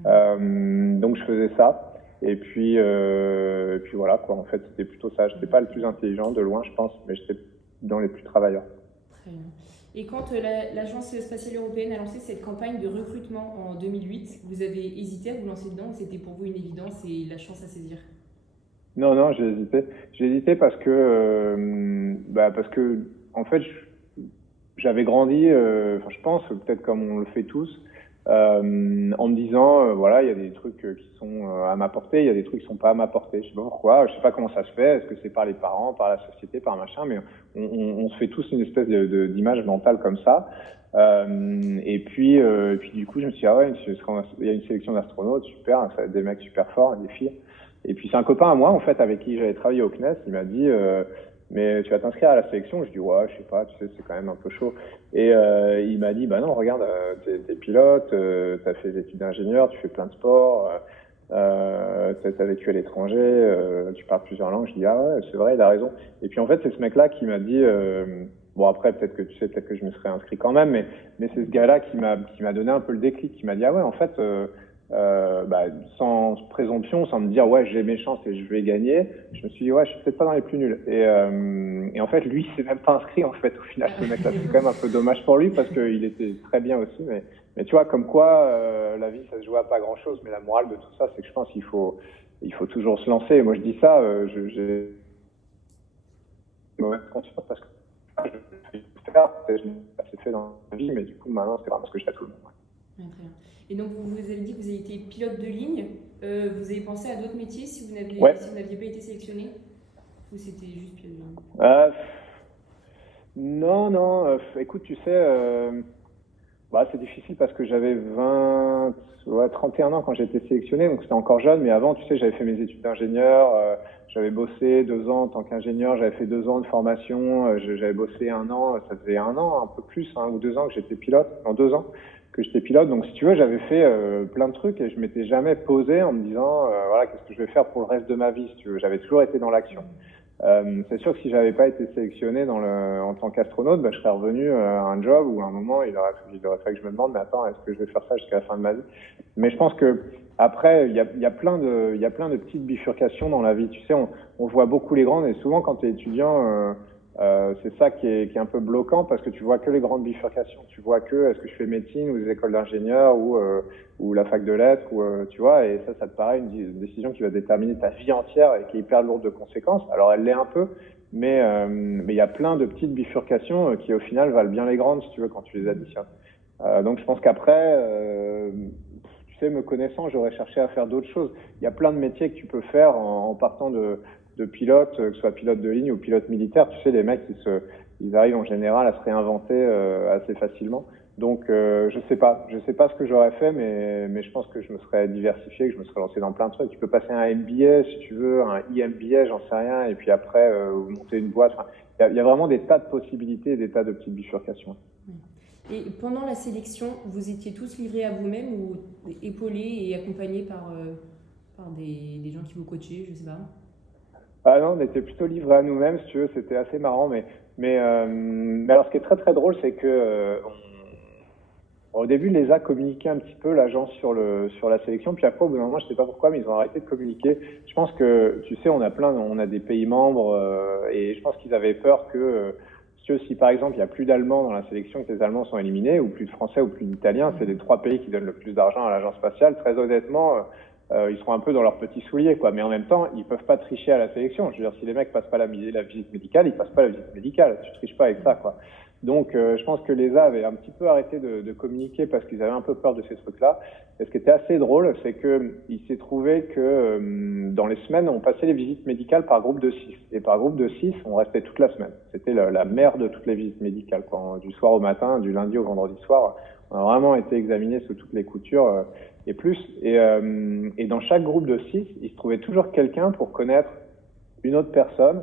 Donc je faisais ça. Et puis voilà, quoi. En fait, c'était plutôt ça. J'étais pas le plus intelligent, de loin, je pense, mais j'étais dans les plus travailleurs. Très bien. Et quand l'Agence spatiale européenne a lancé cette campagne de recrutement en 2008, vous avez hésité à vous lancer dedans ou c'était pour vous une évidence et la chance à saisir? Non, j'ai hésité. J'ai hésité parce que, en fait, j'avais grandi, enfin, je pense, peut-être comme on le fait tous, en me disant, voilà, il y a des trucs qui sont à ma portée, il y a des trucs qui sont pas à ma portée. Je sais pas pourquoi, je sais pas comment ça se fait. Est-ce que c'est par les parents, par la société, par machin, mais on se fait tous une espèce d'image mentale comme ça. Et puis du coup, je me suis dit, ah ouais, il y a une sélection d'astronautes, super, ça va être des mecs super forts, des filles. Et puis c'est un copain à moi, en fait, avec qui j'avais travaillé au CNES, il m'a dit, mais tu vas t'inscrire à la sélection? Je dis, ouais, je sais pas, tu sais, c'est quand même un peu chaud. Et il m'a dit, bah non, regarde, t'es pilote, t'as fait des études d'ingénieur, tu fais plein de sports, t'as vécu à l'étranger, tu parles plusieurs langues. Je dis, ah ouais, c'est vrai, il a raison. Et puis en fait, c'est ce mec-là qui m'a dit, bon après, peut-être que tu sais, peut-être que je me serais inscrit quand même, mais c'est ce gars-là qui m'a donné un peu le déclic, qui m'a dit, ah ouais, en fait, sans présomption, sans me dire ouais j'ai mes chances et je vais gagner, je me suis dit ouais je suis peut-être pas dans les plus nuls et en fait lui s'est même pas inscrit en fait au final, ce mec là. C'est quand même un peu dommage pour lui parce qu'il était très bien aussi, mais tu vois comme quoi la vie ça se joue à pas grand chose, mais la morale de tout ça c'est que je pense qu'il faut toujours se lancer. Et moi je dis ça, j'ai mauvaise conscience parce que je l'ai assez fait dans ma vie, mais du coup maintenant c'est vraiment ce que je fais à tout le monde. Ouais, très bien. Et donc, vous avez dit que vous avez été pilote de ligne. Vous avez pensé à d'autres métiers si vous n'aviez pas été sélectionné? Ou c'était juste pilote de ligne? Non. Écoute, tu sais, c'est difficile parce que j'avais 31 ans quand j'ai été sélectionné, donc c'était encore jeune. Mais avant, tu sais, j'avais fait mes études d'ingénieur. J'avais bossé 2 ans en tant qu'ingénieur. J'avais fait 2 ans de formation. J'avais bossé 1 an. Ça faisait 1 an, un peu plus, 1 ou 2 ans que j'étais pilote. Non, 2 ans que j'étais pilote. Donc si tu veux, j'avais fait plein de trucs et je m'étais jamais posé en me disant voilà, qu'est-ce que je vais faire pour le reste de ma vie, si tu veux. J'avais toujours été dans l'action. C'est sûr que si j'avais pas été sélectionné en tant qu'astronaute, je serais revenu à un job où à un moment il aurait fallu que je me demande mais attends, est-ce que je vais faire ça jusqu'à la fin de ma vie? Mais je pense que après il y a plein de petites bifurcations dans la vie. Tu sais, on voit beaucoup les grandes et souvent quand tu es étudiant c'est ça qui est un peu bloquant parce que tu vois que les grandes bifurcations. Tu vois que est-ce que je fais médecine ou des écoles d'ingénieur ou la fac de lettres ou tu vois, et ça te paraît une décision qui va déterminer ta vie entière et qui est hyper lourde de conséquences. Alors elle l'est un peu, mais il y a plein de petites bifurcations qui au final valent bien les grandes si tu veux quand tu les additionnes. Donc je pense qu'après tu sais, me connaissant, j'aurais cherché à faire d'autres choses. Il y a plein de métiers que tu peux faire en partant de pilote, que ce soit pilote de ligne ou pilote militaire. Tu sais, les mecs, ils arrivent en général à se réinventer assez facilement. Donc, je sais pas ce que j'aurais fait, mais je pense que je me serais diversifié, que je me serais lancé dans plein de trucs. Tu peux passer un MBA, si tu veux, un EMBA, j'en sais rien, et puis après, monter une boîte. Enfin, il y a vraiment des tas de possibilités et des tas de petites bifurcations. Et pendant la sélection, vous étiez tous livrés à vous-même ou épaulés et accompagnés par des gens qui vous coachaient, je sais pas? Ah non, on était plutôt livrés à nous-mêmes, si tu veux, c'était assez marrant, mais alors ce qui est très très drôle, c'est que au début, l'ESA communiquait un petit peu l'agence sur la sélection, puis après, au bout d'un moment, je sais pas pourquoi, mais ils ont arrêté de communiquer. Je pense que, tu sais, on a des pays membres, et je pense qu'ils avaient peur que, si par exemple, il y a plus d'Allemands dans la sélection, que les Allemands sont éliminés, ou plus de Français ou plus d'Italiens, c'est les 3 pays qui donnent le plus d'argent à l'agence spatiale, très honnêtement, ils seront un peu dans leurs petits souliers, quoi. Mais en même temps, ils peuvent pas tricher à la sélection. Je veux dire, si les mecs passent pas la visite médicale, ils passent pas la visite médicale. Tu triches pas avec ça, quoi. Donc, je pense que l'ESA avait un petit peu arrêté de communiquer parce qu'ils avaient un peu peur de ces trucs-là. Et ce qui était assez drôle, c'est que il s'est trouvé que dans les semaines, on passait les visites médicales par groupe de 6. Et par groupe de 6, on restait toute la semaine. C'était la mère de toutes les visites médicales, quoi. Du soir au matin, du lundi au vendredi soir. On a vraiment été examinés sous toutes les coutures et plus. Et dans chaque groupe de 6, il se trouvait toujours quelqu'un pour connaître une autre personne,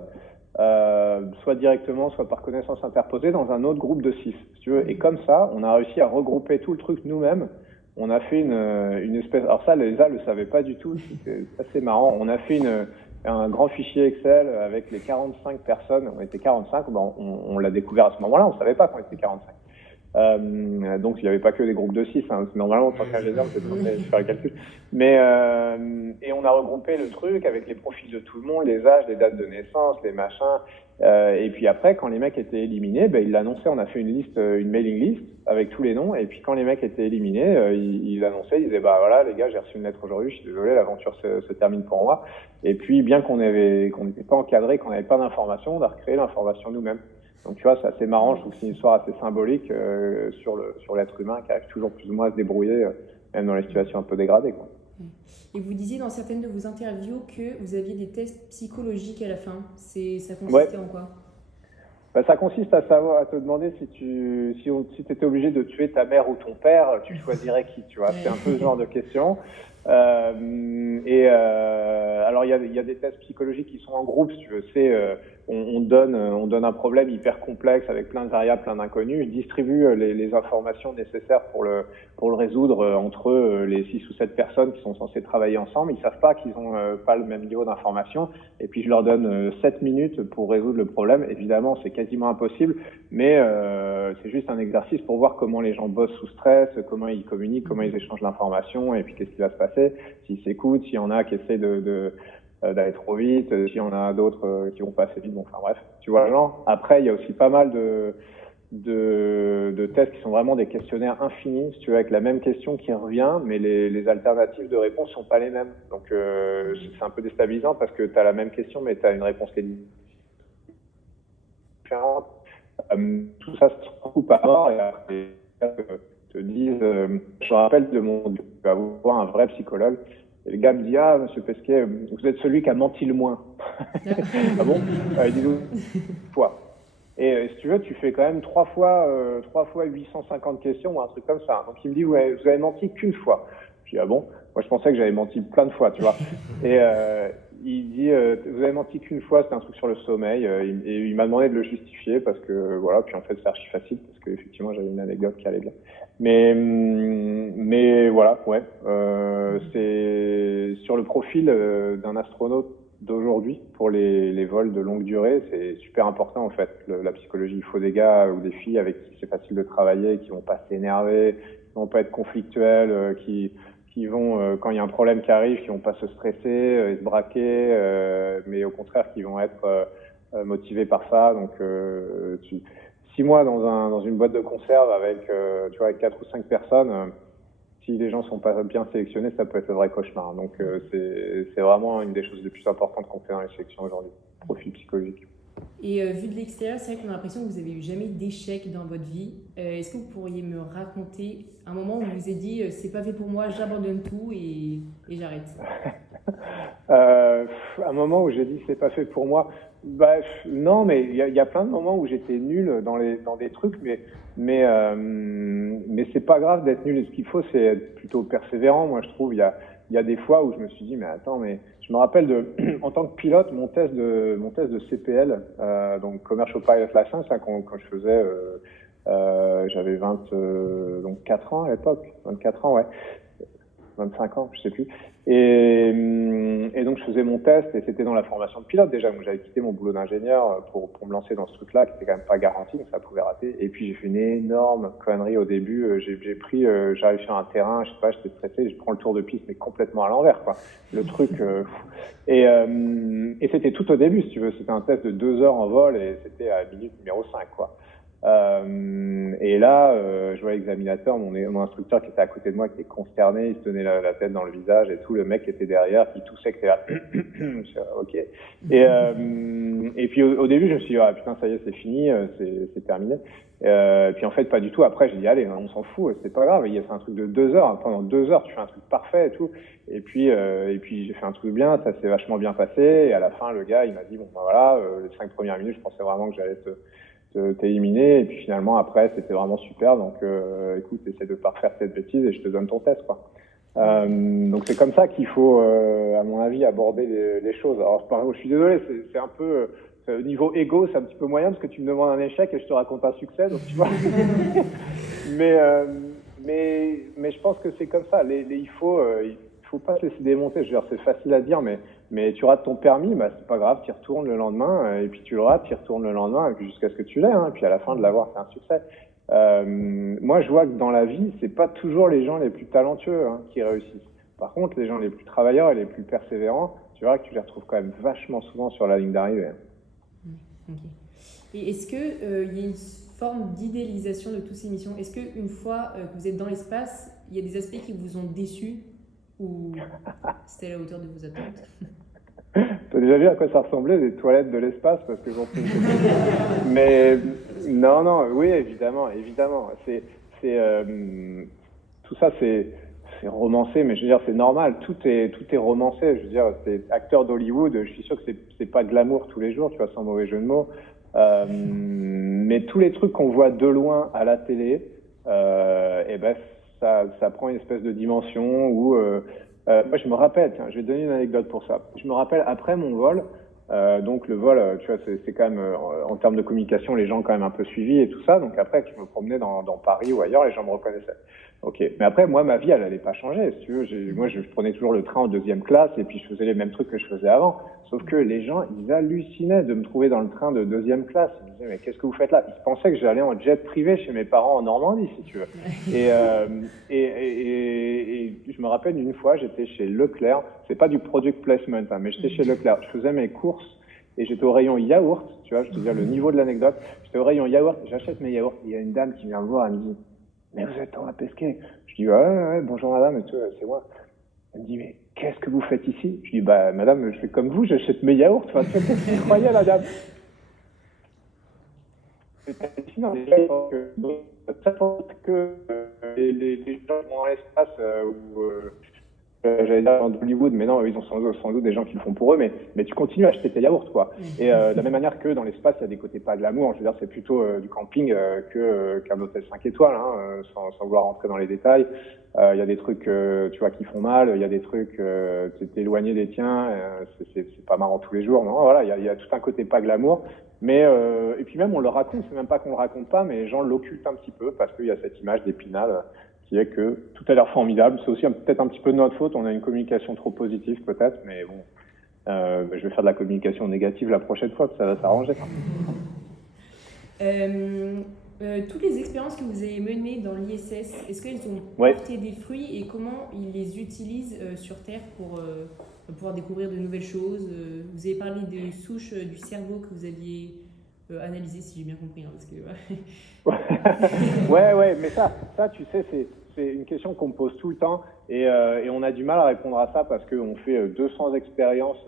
soit directement, soit par connaissance interposée, dans un autre groupe de 6, si tu veux. Et comme ça, on a réussi à regrouper tout le truc nous-mêmes. On a fait une espèce... Alors ça, l'ESA le savait pas du tout, c'était assez marrant. On a fait un grand fichier Excel avec les 45 personnes. On était 45, on l'a découvert à ce moment-là, on savait pas qu'on était 45. Donc il n'y avait pas que des groupes de 6, hein. Normalement en tant qu'ingénieur c'est censé faire le calcul. Mais et on a regroupé le truc avec les profils de tout le monde, les âges, les dates de naissance, les machins. Et puis après, quand les mecs étaient éliminés, ben, il l'annonçait, on a fait une liste, une mailing list avec tous les noms. Et puis quand les mecs étaient éliminés, il annonçait, il disait bah voilà les gars, j'ai reçu une lettre aujourd'hui, je suis désolé, l'aventure se termine pour moi. Et puis bien qu'on n'était pas encadré, qu'on n'avait pas d'informations, on a recréé l'information nous-mêmes. Donc tu vois, c'est assez marrant, je trouve que c'est une histoire assez symbolique sur l'être humain qui arrive toujours plus ou moins à se débrouiller, même dans les situations un peu dégradées, quoi. Et vous disiez dans certaines de vos interviews que vous aviez des tests psychologiques à la fin. Ça consistait en quoi? Bah, ça consiste à te demander si t'étais obligé de tuer ta mère ou ton père, tu choisirais qui, tu vois. C'est un peu ce genre de question. Alors il y a des tests psychologiques qui sont en groupe, si tu veux. On donne un problème hyper complexe avec plein de variables, plein d'inconnus. Ils distribuent les informations nécessaires pour le résoudre entre les 6 ou 7 personnes qui sont censées travailler ensemble. Ils savent pas qu'ils ont pas le même niveau d'information. Et puis je leur donne 7 minutes pour résoudre le problème. Évidemment, c'est quasiment impossible, mais c'est juste un exercice pour voir comment les gens bossent sous stress, comment ils communiquent, comment ils échangent l'information, et puis qu'est-ce qui va se passer, s'ils s'écoutent, s'il y en a qui essaient d'aller trop vite, s'il y en a d'autres qui vont pas assez vite. Bon, enfin bref, tu vois le genre. Après, il y a aussi pas mal de tests qui sont vraiment des questionnaires infinis, si tu veux, avec la même question qui revient, mais les alternatives de réponse sont pas les mêmes. Donc c'est un peu déstabilisant parce que tu as la même question, mais tu as une réponse qui est différente. Tout ça se coupe à mort et après, te disent, je me rappelle de tu vas voir un vrai psychologue. Et le gars me dit, ah, monsieur Pesquet, vous êtes celui qui a menti le moins. Ah bon? Il dit, fois. Et si tu veux, tu fais quand même 3 fois 850 questions ou un truc comme ça. Donc il me dit, ouais, vous avez menti qu'une fois. Je dis, ah bon? Moi je pensais que j'avais menti plein de fois, tu vois. Et il dit, vous avez menti qu'une fois, c'était un truc sur le sommeil. Et il m'a demandé de le justifier parce que voilà, puis en fait c'est archi facile parce que effectivement j'avais une anecdote qui allait bien. Mais voilà, ouais. C'est sur le profil d'un astronaute d'aujourd'hui pour les vols de longue durée, c'est super important en fait. La psychologie, il faut des gars ou des filles avec qui c'est facile de travailler, qui vont pas s'énerver, qui vont pas être conflictuels, qui vont quand il y a un problème qui arrive, qui vont pas se stresser et se braquer, mais au contraire qui vont être motivés par ça. Donc 6 mois dans une boîte de conserve avec tu vois avec 4 ou 5 personnes, si les gens sont pas bien sélectionnés, ça peut être un vrai cauchemar. Donc c'est vraiment une des choses les plus importantes qu'on fait dans les sélections aujourd'hui, profil psychologique. Et vu de l'extérieur, c'est vrai qu'on a l'impression que vous avez eu jamais d'échec dans votre vie. Est-ce que vous pourriez me raconter un moment où vous vous êtes dit c'est pas fait pour moi, j'abandonne tout et j'arrête? Un moment où j'ai dit c'est pas fait pour moi, bah non, mais il y a plein de moments où j'étais nul dans des trucs, mais c'est pas grave d'être nul. Et ce qu'il faut, c'est être plutôt persévérant. Moi, je trouve il y a des fois où je me suis dit mais attends, mais je me rappelle en tant que pilote mon test de CPL, donc Commercial Pilot License, hein, quand je faisais j'avais 24 ans à l'époque, 24 ans, ouais. 25 ans, je sais plus. Et donc je faisais mon test et c'était dans la formation de pilote déjà. Donc j'avais quitté mon boulot d'ingénieur pour me lancer dans ce truc-là qui était quand même pas garanti, donc ça pouvait rater. Et puis j'ai fait une énorme connerie au début. J'arrive sur un terrain, je sais pas, j'étais stressé, je prends le tour de piste mais complètement à l'envers, quoi. Le truc. Et c'était tout au début, si tu veux. C'était un test de 2 heures en vol et c'était à minute numéro 5, quoi. Et là, je vois l'examinateur, mon instructeur qui était à côté de moi, qui était consterné, il se tenait la tête dans le visage et tout, le mec qui était derrière, qui toussait, qui était là. Ok. Et puis au début, je me suis dit, ah putain, ça y est, c'est fini, c'est terminé. Puis en fait, pas du tout. Après, j'ai dit, allez, on s'en fout, c'est pas grave. Il a fait un truc de 2 heures. Pendant 2 heures, tu fais un truc parfait et tout. Et puis j'ai fait un truc bien, ça s'est vachement bien passé. Et à la fin, le gars, il m'a dit, bon, ben voilà, les 5 premières minutes, je pensais vraiment que j'allais t'éliminer, et puis finalement après c'était vraiment super, donc écoute, essaie de pas refaire cette bêtise et je te donne ton test, quoi. Donc c'est comme ça qu'il faut à mon avis aborder les choses. Alors je suis désolé, c'est un peu au niveau égo, c'est un petit peu moyen parce que tu me demandes un échec et je te raconte un succès, donc tu vois. mais je pense que c'est comme ça, il faut pas se laisser démonter. Je veux dire, c'est facile à dire, mais tu rates ton permis, bah c'est pas grave, tu y retournes le lendemain, et puis tu le rates, tu y retournes le lendemain, et puis jusqu'à ce que tu l'aies, hein, et puis à la fin de l'avoir, c'est un succès. Moi, je vois que dans la vie, c'est pas toujours les gens les plus talentueux qui réussissent. Par contre, les gens les plus travailleurs et les plus persévérants, tu verras que tu les retrouves quand même vachement souvent sur la ligne d'arrivée. Ok. Et est-ce qu'il y a une forme d'idéalisation de toutes ces missions? Est-ce qu'une fois que vous êtes dans l'espace, il y a des aspects qui vous ont déçus ou c'était à la hauteur de vos attentes? T'as déjà vu à quoi ça ressemblait, les toilettes de l'espace? Parce que j'en fais. Mais non, oui, évidemment. Tout ça, c'est romancé, mais je veux dire, c'est normal. Tout est romancé. Je veux dire, c'est acteur d'Hollywood. Je suis sûr que c'est pas glamour tous les jours, tu vois, sans mauvais jeu de mots. Mais tous les trucs qu'on voit de loin à la télé, et ben ça prend une espèce de dimension où moi je me rappelle, tiens, je vais te donner une anecdote pour ça. Je me rappelle après mon vol, donc le vol, tu vois, c'est quand même en termes de communication, les gens ont quand même un peu suivi et tout ça. Donc après que je me promenais dans Paris ou ailleurs, les gens me reconnaissaient. Ok, mais après moi ma vie elle allait pas changer. Si tu veux, moi je prenais toujours le train en deuxième classe et puis je faisais les mêmes trucs que je faisais avant. Sauf que les gens ils hallucinaient de me trouver dans le train de deuxième classe. Ils me disaient mais qu'est-ce que vous faites là? Ils pensaient que j'allais en jet privé chez mes parents en Normandie si tu veux. Et je me rappelle d'une fois j'étais chez Leclerc. C'est pas du product placement mais j'étais chez Leclerc. Je faisais mes courses. Et j'étais au rayon yaourt, tu vois, je te dis le niveau de l'anecdote. J'étais au rayon yaourt, j'achète mes yaourts. Il y a une dame qui vient me voir, elle me dit « Mais vous êtes Thomas Pesquet ?» Je dis ouais, bonjour madame, et tout, c'est moi. Elle me dit « Mais qu'est-ce que vous faites ici ?» Je dis « Bah madame, je fais comme vous, j'achète mes yaourts. » Enfin, tu vois, qu'est-ce que vous croyez la dame? C'est hallucinant, les gens que les gens vont dans l'espace ou j'allais dire dans Hollywood, mais non, ils ont sans doute des gens qui le font pour eux, mais tu continues à acheter tes yaourts, quoi. Et de la même manière que dans l'espace, il y a des côtés pas glamour, je veux dire, c'est plutôt du camping qu'un hôtel 5 étoiles, sans vouloir rentrer dans les détails. Il y a des trucs, tu vois, qui font mal, il y a des trucs, t'es éloigné des tiens, c'est pas marrant tous les jours, non, voilà, il y a tout un côté pas glamour. Mais et puis même on le raconte, c'est même pas qu'on le raconte pas, mais les gens l'occultent un petit peu parce qu'il y a cette image d'Épinal qui est que tout a l'air formidable. C'est aussi peut-être un petit peu de notre faute, on a une communication trop positive peut-être, mais bon, je vais faire de la communication négative la prochaine fois, ça va s'arranger. Toutes les expériences que vous avez menées dans l'ISS, est-ce qu'elles ont porté des fruits et comment ils les utilisent sur Terre pour pouvoir découvrir de nouvelles choses? Vous avez parlé des souches du cerveau que vous aviez analysées, si j'ai bien compris. Parce que, ouais, mais ça, tu sais, c'est une question qu'on me pose tout le temps et on a du mal à répondre à ça parce qu'on fait 200 expériences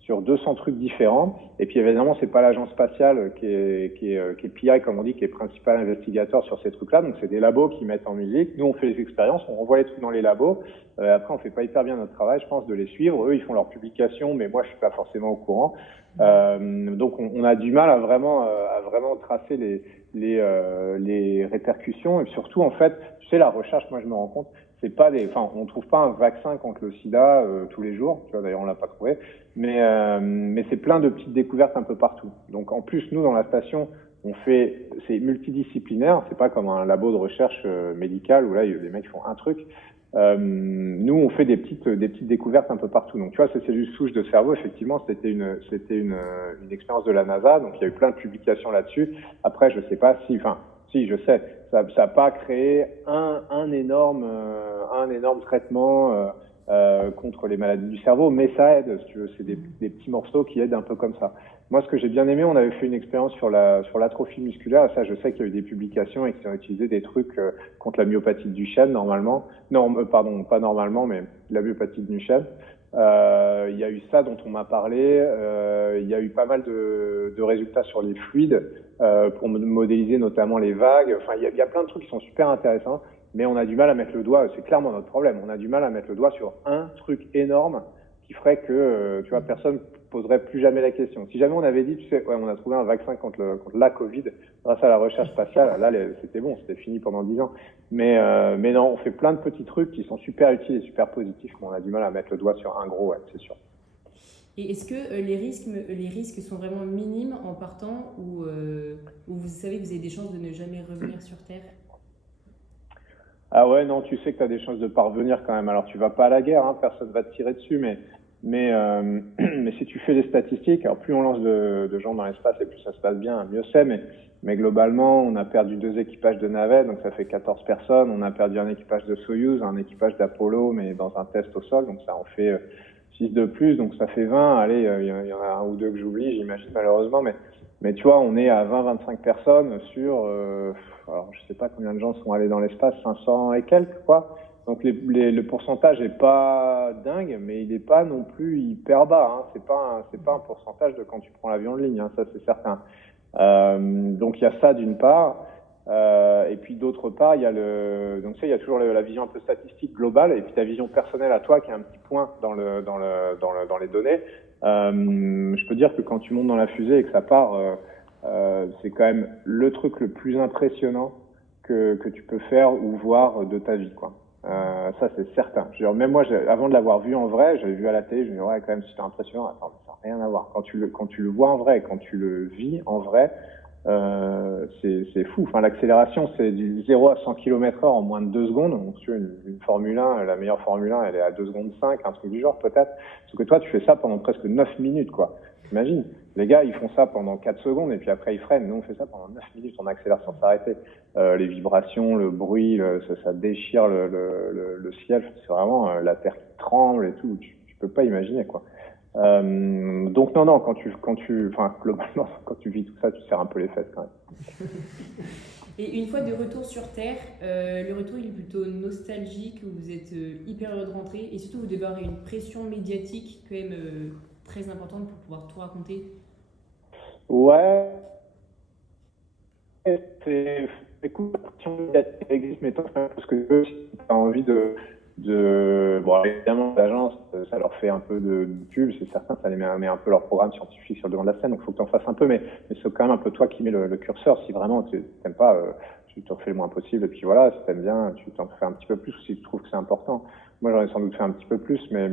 sur 200 trucs différents. Et puis évidemment, c'est pas l'agence spatiale qui est PI, comme on dit, qui est principal investigateur sur ces trucs-là. Donc c'est des labos qui mettent en musique. Nous, on fait les expériences, on renvoie les trucs dans les labos. Après, on fait pas hyper bien notre travail, je pense, de les suivre. Eux, ils font leurs publications, mais moi, je suis pas forcément au courant. Donc on a du mal à vraiment tracer les répercussions. Et surtout, en fait, tu sais, la recherche, moi, je me rends compte, c'est pas on trouve pas un vaccin contre le sida tous les jours. Tu vois, d'ailleurs, on l'a pas trouvé. Mais c'est plein de petites découvertes un peu partout. Donc en plus, nous dans la station, c'est multidisciplinaire. C'est pas comme un labo de recherche médicale où là les mecs font un truc. Nous, on fait des petites découvertes un peu partout. Donc tu vois, ces cellules souches de cerveau, effectivement, c'était une expérience de la NASA. Donc il y a eu plein de publications là-dessus. Après, je sais pas si je sais, ça a pas créé un énorme traitement contre les maladies du cerveau, mais ça aide, si tu veux, c'est des petits morceaux qui aident un peu comme ça. Moi, ce que j'ai bien aimé, on avait fait une expérience sur l'atrophie musculaire, ça, je sais qu'il y a eu des publications et qu'ils ont utilisé des trucs contre la myopathie de Duchenne, normalement. Non, pardon, pas normalement, mais la myopathie de Duchenne. Il y a eu ça dont on m'a parlé, il y a eu pas mal de résultats sur les fluides pour modéliser notamment les vagues. Enfin, il y a plein de trucs qui sont super intéressants. Mais on a du mal à mettre le doigt, c'est clairement notre problème, on a du mal à mettre le doigt sur un truc énorme qui ferait que, tu vois, personne poserait plus jamais la question. Si jamais on avait dit, tu sais, ouais, on a trouvé un vaccin contre la Covid grâce à la recherche spatiale, là, c'était bon, c'était fini pendant 10 ans. Mais non, on fait plein de petits trucs qui sont super utiles et super positifs, mais on a du mal à mettre le doigt sur un gros, ouais, c'est sûr. Et est-ce que les risques sont vraiment minimes en partant ou vous savez que vous avez des chances de ne jamais revenir sur Terre? Ah ouais, non, tu sais que tu as des chances de pas revenir quand même. Alors tu vas pas à la guerre, personne va te tirer dessus, mais mais si tu fais des statistiques, alors plus on lance de gens dans l'espace et plus ça se passe bien, mieux c'est, mais globalement, on a perdu 2 équipages de navettes, donc ça fait 14 personnes. On a perdu un équipage de Soyouz, un équipage d'Apollo, mais dans un test au sol, donc ça en fait 6 de plus, donc ça fait 20. Allez, il y en a un ou deux que j'oublie, j'imagine, malheureusement, mais tu vois, on est à 20-25 personnes sur, alors je sais pas combien de gens sont allés dans l'espace, 500 et quelques, quoi. Donc le pourcentage est pas dingue, mais il est pas non plus hyper bas, hein. C'est pas un pourcentage de quand tu prends l'avion de ligne, hein, ça c'est certain. Donc il y a ça d'une part, et puis d'autre part il y a donc tu sais, il y a toujours la vision un peu statistique globale et puis ta vision personnelle à toi qui est un petit point dans les données. Je peux dire que quand tu montes dans la fusée et que ça part, c'est quand même le truc le plus impressionnant que tu peux faire ou voir de ta vie, quoi. Ça c'est certain. Je veux dire, même moi, avant de l'avoir vu en vrai, j'avais vu à la télé, je me disais ouais quand même c'était impressionnant. Attends, mais ça n'a rien à voir. Quand tu le vois en vrai, quand tu le vis en vrai, c'est fou. Enfin, l'accélération, c'est du 0 à 100 km/h en moins de 2 secondes. Donc, tu vois, une Formule 1, la meilleure Formule 1, elle est à 2 secondes 5, un truc du genre, peut-être. Sauf que toi, tu fais ça pendant presque 9 minutes, quoi. T'imagines? Les gars, ils font ça pendant 4 secondes et puis après, ils freinent. Nous, on fait ça pendant 9 minutes. On accélère sans s'arrêter. Les vibrations, le bruit, ça déchire le ciel. C'est vraiment la terre qui tremble et tout. Tu peux pas imaginer, quoi. Donc non, enfin, globalement, quand tu vis tout ça, tu serres un peu les fesses quand même. Et une fois de retour sur Terre, le retour il est plutôt nostalgique, vous êtes hyper heureux de rentrer et surtout vous devez avoir une pression médiatique quand même très importante pour pouvoir tout raconter. Ouais. Écoute, la pression médiatique existe, mais tant parce que tu as envie bon, évidemment, l'agence, ça leur fait un peu de pub, c'est certain, ça les met un peu leur programme scientifique sur le devant de la scène, donc il faut que tu en fasses un peu, mais c'est quand même un peu toi qui mets le curseur. Si vraiment tu t'aimes pas, tu t'en fais le moins possible, et puis voilà, si t'aimes bien, tu t'en fais un petit peu plus, ou si tu trouves que c'est important. Moi, j'en ai sans doute fait un petit peu plus, mais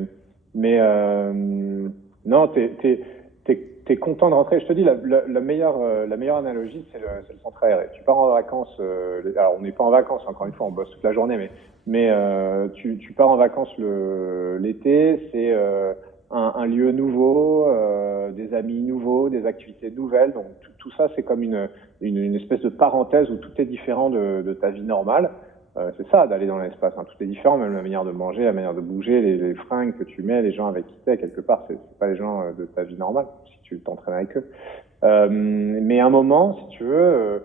non, t'es content de rentrer. Je te dis, la meilleure analogie, c'est le centre aéré. Tu pars en vacances, alors on n'est pas en vacances, encore une fois, on bosse toute la journée, mais tu pars en vacances l'été, c'est un lieu nouveau, des amis nouveaux, des activités nouvelles. Donc tout ça, c'est comme une espèce de parenthèse où tout est différent de ta vie normale. C'est ça, d'aller dans l'espace, hein. Tout est différent, même la manière de manger, la manière de bouger, les fringues que tu mets, les gens avec qui t'es, quelque part, c'est pas les gens de ta vie normale, si tu t'entraînes avec eux. Mais à un moment, si tu veux,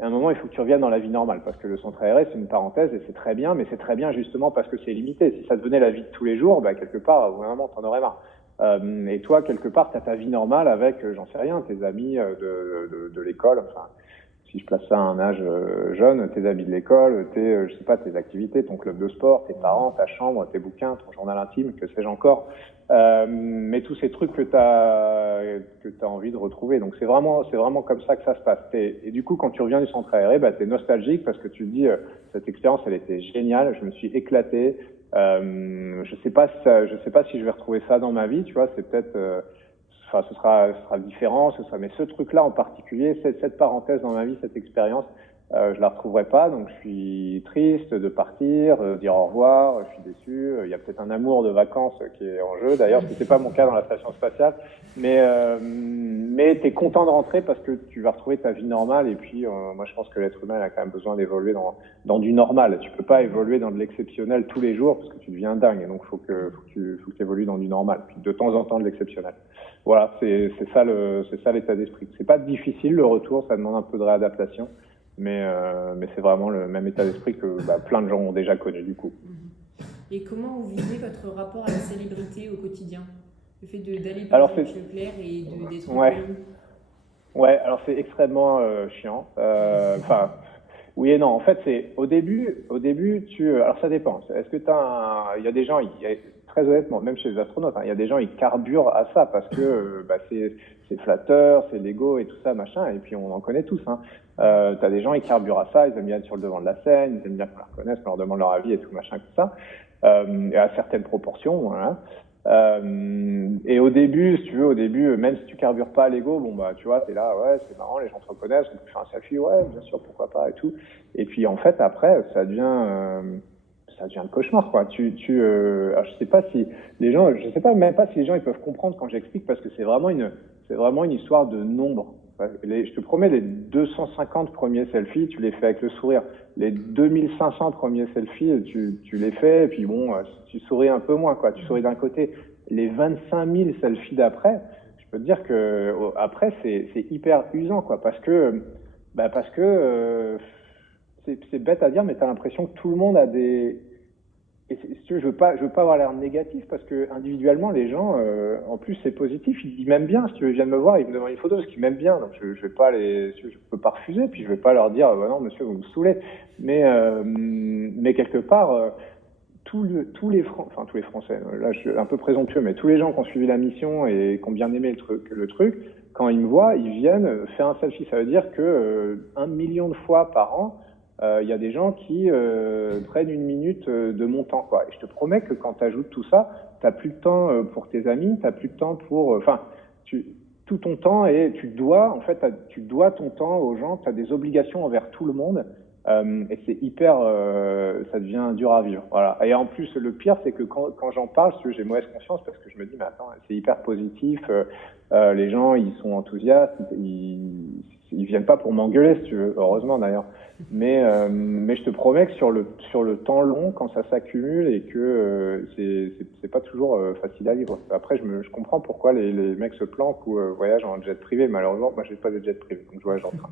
il faut que tu reviennes dans la vie normale, parce que le centre aéré, c'est une parenthèse, et c'est très bien, mais c'est très bien justement parce que c'est limité. Si ça devenait la vie de tous les jours, quelque part, vraiment, t'en aurais marre. Et toi, quelque part, t'as ta vie normale avec, j'en sais rien, tes amis de l'école, enfin, si je place ça à un âge jeune, tes amis de l'école, je sais pas, tes activités, ton club de sport, tes parents, ta chambre, tes bouquins, ton journal intime, que sais-je encore. Mais tous ces trucs que t'as envie de retrouver. Donc c'est vraiment comme ça que ça se passe. Et du coup, quand tu reviens du centre aéré, t'es nostalgique parce que tu te dis, cette expérience, elle était géniale, je me suis éclaté. Je sais pas si je vais retrouver ça dans ma vie, tu vois, c'est peut-être, ce sera différent, mais ce truc-là en particulier, cette parenthèse dans ma vie, cette expérience, je la retrouverai pas, donc je suis triste de partir, de dire au revoir, je suis déçu. Il y a peut-être un amour de vacances qui est en jeu, d'ailleurs, ce n'est pas mon cas dans la station spatiale, mais tu es content de rentrer parce que tu vas retrouver ta vie normale, et puis moi je pense que l'être humain a quand même besoin d'évoluer dans du normal. Tu peux pas évoluer dans de l'exceptionnel tous les jours parce que tu deviens dingue, donc faut que tu évolues dans du normal, puis de temps en temps de l'exceptionnel. Voilà, c'est ça l'état d'esprit. C'est pas difficile le retour, ça demande un peu de réadaptation, mais c'est vraiment le même état d'esprit que plein de gens ont déjà connu du coup. Et comment vous vivez votre rapport à la célébrité au quotidien? Le fait d'aller par exemple chez Leclerc et d'être connu? Ouais, alors c'est extrêmement chiant. Enfin, oui et non. En fait, c'est au début, alors ça dépend. Est-ce que il y a des gens, très honnêtement, même chez les astronautes, il y a des gens, ils carburent à ça parce que c'est flatteur, c'est l'ego et tout ça, machin. Et puis on en connaît tous. T'as des gens, ils carburent à ça, ils aiment bien être sur le devant de la scène, ils aiment bien qu'on les reconnaisse, qu'on leur demande leur avis et tout, machin, tout ça. Et à certaines proportions, voilà. Et au début, si tu veux, même si tu carbures pas à l'ego, tu vois, t'es là, ouais, c'est marrant, les gens te reconnaissent, on peut faire un selfie, ouais, bien sûr, pourquoi pas et tout. Et puis en fait, après, ça devient ça devient le cauchemar, quoi. Alors je sais pas si les gens, je sais pas même pas si les gens ils peuvent comprendre quand j'explique parce que c'est vraiment une histoire de nombre. Je te promets, les 250 premiers selfies, tu les fais avec le sourire. Les 2500 premiers selfies, tu les fais, et puis bon, tu souris un peu moins, quoi. Tu souris d'un côté. Les 25 000 selfies d'après, je peux te dire que après, c'est hyper usant, quoi, parce que c'est bête à dire, mais tu as l'impression que tout le monde a des... Et si tu veux, je veux pas avoir l'air négatif parce que individuellement les gens, en plus c'est positif, ils m'aiment bien. Si tu veux, ils viennent me voir, ils me demandent une photo parce qu'ils m'aiment bien. Donc je vais pas je peux pas refuser. Puis je vais pas leur dire, bah non monsieur vous me saoulez. Mais quelque part, tous les Français, là je suis un peu présomptueux, mais tous les gens qui ont suivi la mission et qui ont bien aimé le truc, quand ils me voient, ils viennent faire un selfie. Ça veut dire que 1 million de fois par an. Il y a des gens qui prennent 1 minute de mon temps, quoi. Et je te promets que quand tu ajoutes tout ça, tu n'as plus de temps pour tes amis, tu n'as plus de temps pour... tout ton temps, et tu dois ton temps aux gens, tu as des obligations envers tout le monde, et c'est hyper... ça devient dur à vivre. Voilà. Et en plus, le pire, c'est que quand j'en parle, j'ai mauvaise conscience parce que je me dis, mais attends, c'est hyper positif, les gens, ils sont enthousiastes, ils viennent pas pour m'engueuler, si tu veux, heureusement d'ailleurs. Mais je te promets que sur le temps long, quand ça s'accumule et que c'est pas toujours facile à vivre. Après, je comprends pourquoi les mecs se planquent ou voyagent en jet privé. Malheureusement, moi, j'ai pas de jet privé, donc je voyage en train.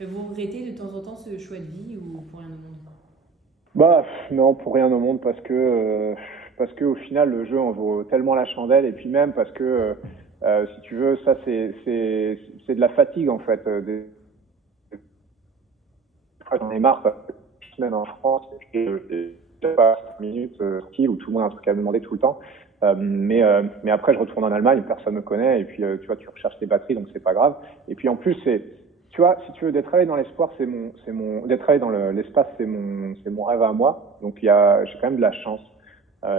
Vous regrettez de temps en temps ce choix de vie ou pour rien au monde? Bah non, pour rien au monde parce que au final le jeu en vaut tellement la chandelle et puis même parce que si tu veux, ça c'est de la fatigue en fait. J'en ai marre parce que je suis en France et je pas 5 minutes où tout le monde a un truc à me demander tout le temps. Mais après je retourne en Allemagne, personne me connaît et puis tu vois, tu recherches tes batteries donc c'est pas grave. Et puis en plus tu vois, si tu veux, d'être allé dans l'espoir, d'être allé dans l'espace, c'est mon rêve à moi. Donc j'ai quand même de la chance,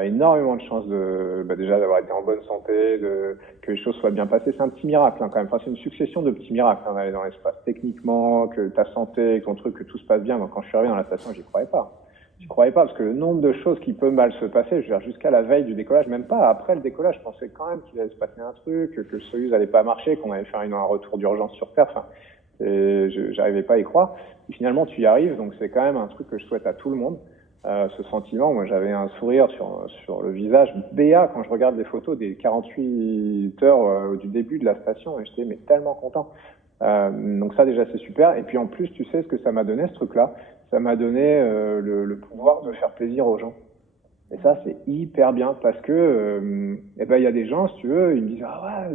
énormément de chance déjà d'avoir été en bonne santé, que les choses soient bien passées. C'est un petit miracle quand même. Enfin, c'est une succession de petits miracles d'aller dans l'espace. Techniquement, que ta santé, que ton truc, que tout se passe bien. Donc quand je suis arrivé dans la station, j'y croyais pas. J'y croyais pas parce que le nombre de choses qui peut mal se passer, je veux dire, jusqu'à la veille du décollage, même pas après le décollage, je pensais quand même qu'il allait se passer un truc, que le Soyuz allait pas marcher, qu'on allait faire un retour d'urgence sur Terre. Enfin, j'arrivais pas à y croire. Et finalement, tu y arrives, donc c'est quand même un truc que je souhaite à tout le monde. Ce sentiment, moi j'avais un sourire sur le visage béat quand je regarde les photos des 48 heures du début de la station et j'étais mais tellement content. Donc ça déjà c'est super. Et puis en plus, tu sais ce que ça m'a donné ce truc-là? Ça m'a donné le pouvoir de faire plaisir aux gens. Et ça, c'est hyper bien parce que, il y a des gens, si tu veux, ils me disent, ah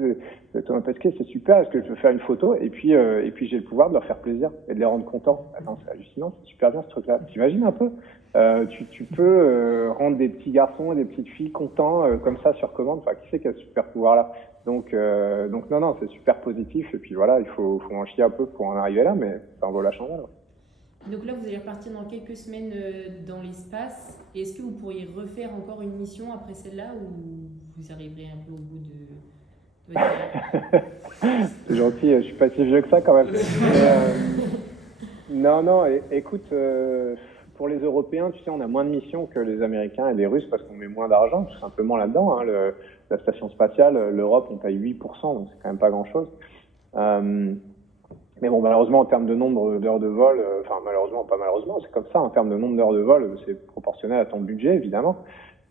ouais, Thomas Pesquet, c'est super, est-ce que je peux faire une photo? Et puis j'ai le pouvoir de leur faire plaisir et de les rendre contents. Attends, c'est hallucinant, c'est super bien ce truc-là. T'imagines un peu? Tu peux rendre des petits garçons et des petites filles contents comme ça sur commande. Enfin, qui c'est qui a ce super pouvoir-là? Donc non, c'est super positif. Et puis voilà, il faut en chier un peu pour en arriver là, mais ça en vaut la chandelle. Ouais. Donc là, vous allez repartir dans quelques semaines dans l'espace. Est-ce que vous pourriez refaire encore une mission après celle-là ou vous arriverez un peu au bout de votre... C'est gentil, je suis pas si vieux que ça quand même. Non, écoute, pour les Européens, tu sais, on a moins de missions que les Américains et les Russes parce qu'on met moins d'argent tout simplement là-dedans. Hein. La station spatiale, l'Europe, on paye 8%, donc c'est quand même pas grand-chose. Mais bon, malheureusement, en termes de nombre d'heures de vol, c'est comme ça, en termes de nombre d'heures de vol, c'est proportionnel à ton budget, évidemment.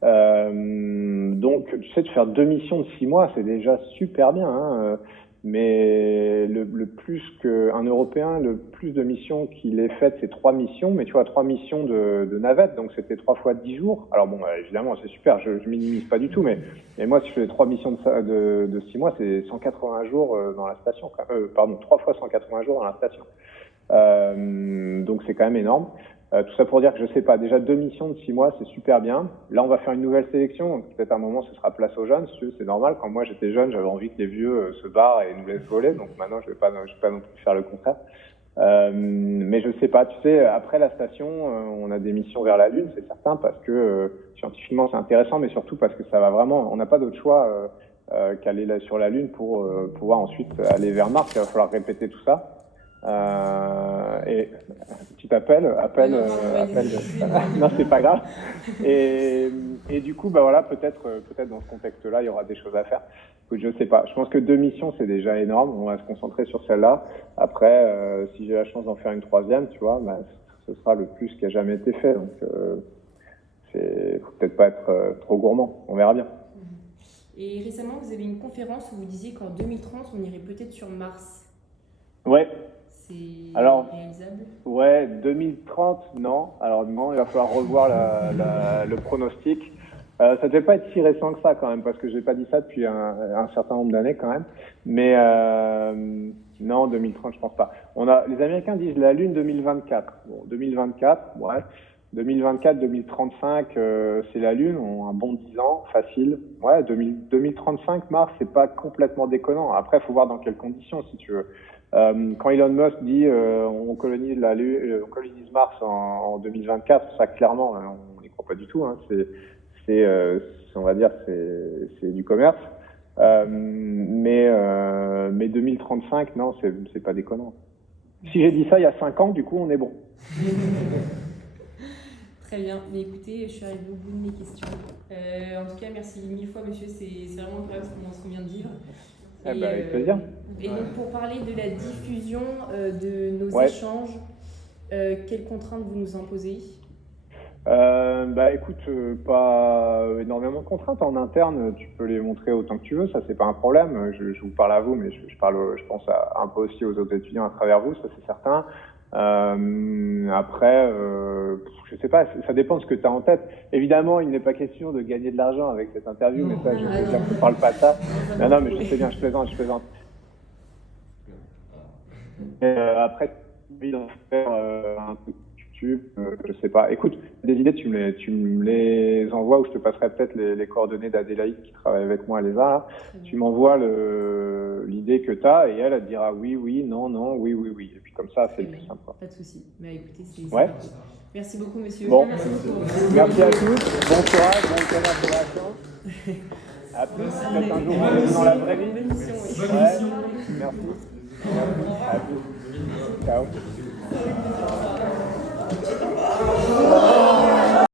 Donc, tu sais, de faire 2 missions de 6 mois, c'est déjà super bien, hein. Mais le plus qu'un Européen, le plus de missions qu'il ait faites, c'est 3 missions, mais tu vois, 3 missions de navette, donc c'était 3 fois 10 jours. Alors bon, évidemment, c'est super, je minimise pas du tout, mais moi, si je fais 3 missions de 6 mois, c'est 180 jours dans la station. 3 fois 180 jours dans la station. Donc c'est quand même énorme. Tout ça pour dire que je sais pas, déjà 2 missions de 6 mois, c'est super bien. Là, on va faire une nouvelle sélection, donc peut-être à un moment, ce sera place aux jeunes, si tu veux, c'est normal. Quand moi j'étais jeune, j'avais envie que les vieux se barrent et nous laissent voler, donc maintenant, je vais pas non plus faire le contraire. Mais je sais pas, tu sais, après la station, on a des missions vers la Lune, c'est certain, parce que scientifiquement, c'est intéressant, mais surtout parce que ça va vraiment, on n'a pas d'autre choix qu'aller sur la Lune pour pouvoir ensuite aller vers Mars, il va falloir répéter tout ça. Et petit appel. Non, c'est pas grave. Et du coup, bah voilà, peut-être dans ce contexte-là, il y aura des choses à faire. Écoute, je sais pas. Je pense que 2 missions, c'est déjà énorme. On va se concentrer sur celle-là. Après, si j'ai la chance d'en faire une 3e, tu vois, bah, ce sera le plus qui a jamais été fait. Donc, faut peut-être pas être trop gourmand. On verra bien. Et récemment, vous avez une conférence où vous disiez qu'en 2030, on irait peut-être sur Mars. Ouais. C'est réalisable? Ouais, 2030, non. Alors non, il va falloir revoir le pronostic. Ça devait pas être si récent que ça quand même, parce que j'ai pas dit ça depuis un certain nombre d'années quand même. Mais non, 2030, je pense pas. Les Américains disent la Lune 2024. Bon, 2024, ouais. 2024, 2035, c'est la Lune, on a un bon 10 ans, facile. Ouais, 2035, Mars, c'est pas complètement déconnant. Après, faut voir dans quelles conditions, si tu veux. Quand Elon Musk dit on colonise la Lune, on colonise Mars en 2024, ça clairement, on n'y croit pas du tout. Hein. On va dire, c'est du commerce. Mais 2035, non, c'est pas déconnant. Si j'ai dit ça il y a 5 ans, du coup, on est bon. Très bien. Mais écoutez, je suis arrivée au bout de mes questions. En tout cas, merci 1000 fois, monsieur. C'est vraiment incroyable ce qu'on vient de vivre. Avec plaisir. Et donc, pour parler de la diffusion de nos échanges, quelles contraintes vous nous imposez? Écoute, pas énormément de contraintes en interne. Tu peux les montrer autant que tu veux, ça c'est pas un problème. Je vous parle à vous, mais je pense un peu aussi aux autres étudiants à travers vous, ça c'est certain. Après, je sais pas, ça dépend de ce que tu as en tête. Évidemment, il n'est pas question de gagner de l'argent avec cette interview, mais ça, je sais bien que tu ne parles pas de ça. Non, mais je sais bien, je plaisante. Après, tu as envie d'en faire un peu YouTube, je sais pas. Écoute, des idées, tu me les envoies, ou je te passerai peut-être les coordonnées d'Adélaïde qui travaille avec moi à l'ESA. Là. Tu m'envoies l'idée que tu as et elle te dira oui, non, oui. Et puis comme ça, c'est le plus simple. Pas de souci. Écoutez, c'est ouais. Merci beaucoup, monsieur. Bon. Merci à tous. Bon courage, bonne collaboration. À plus. Peut-être un jour dans la vraie vie. Bonne mission, oui. Merci. À plus. Ciao.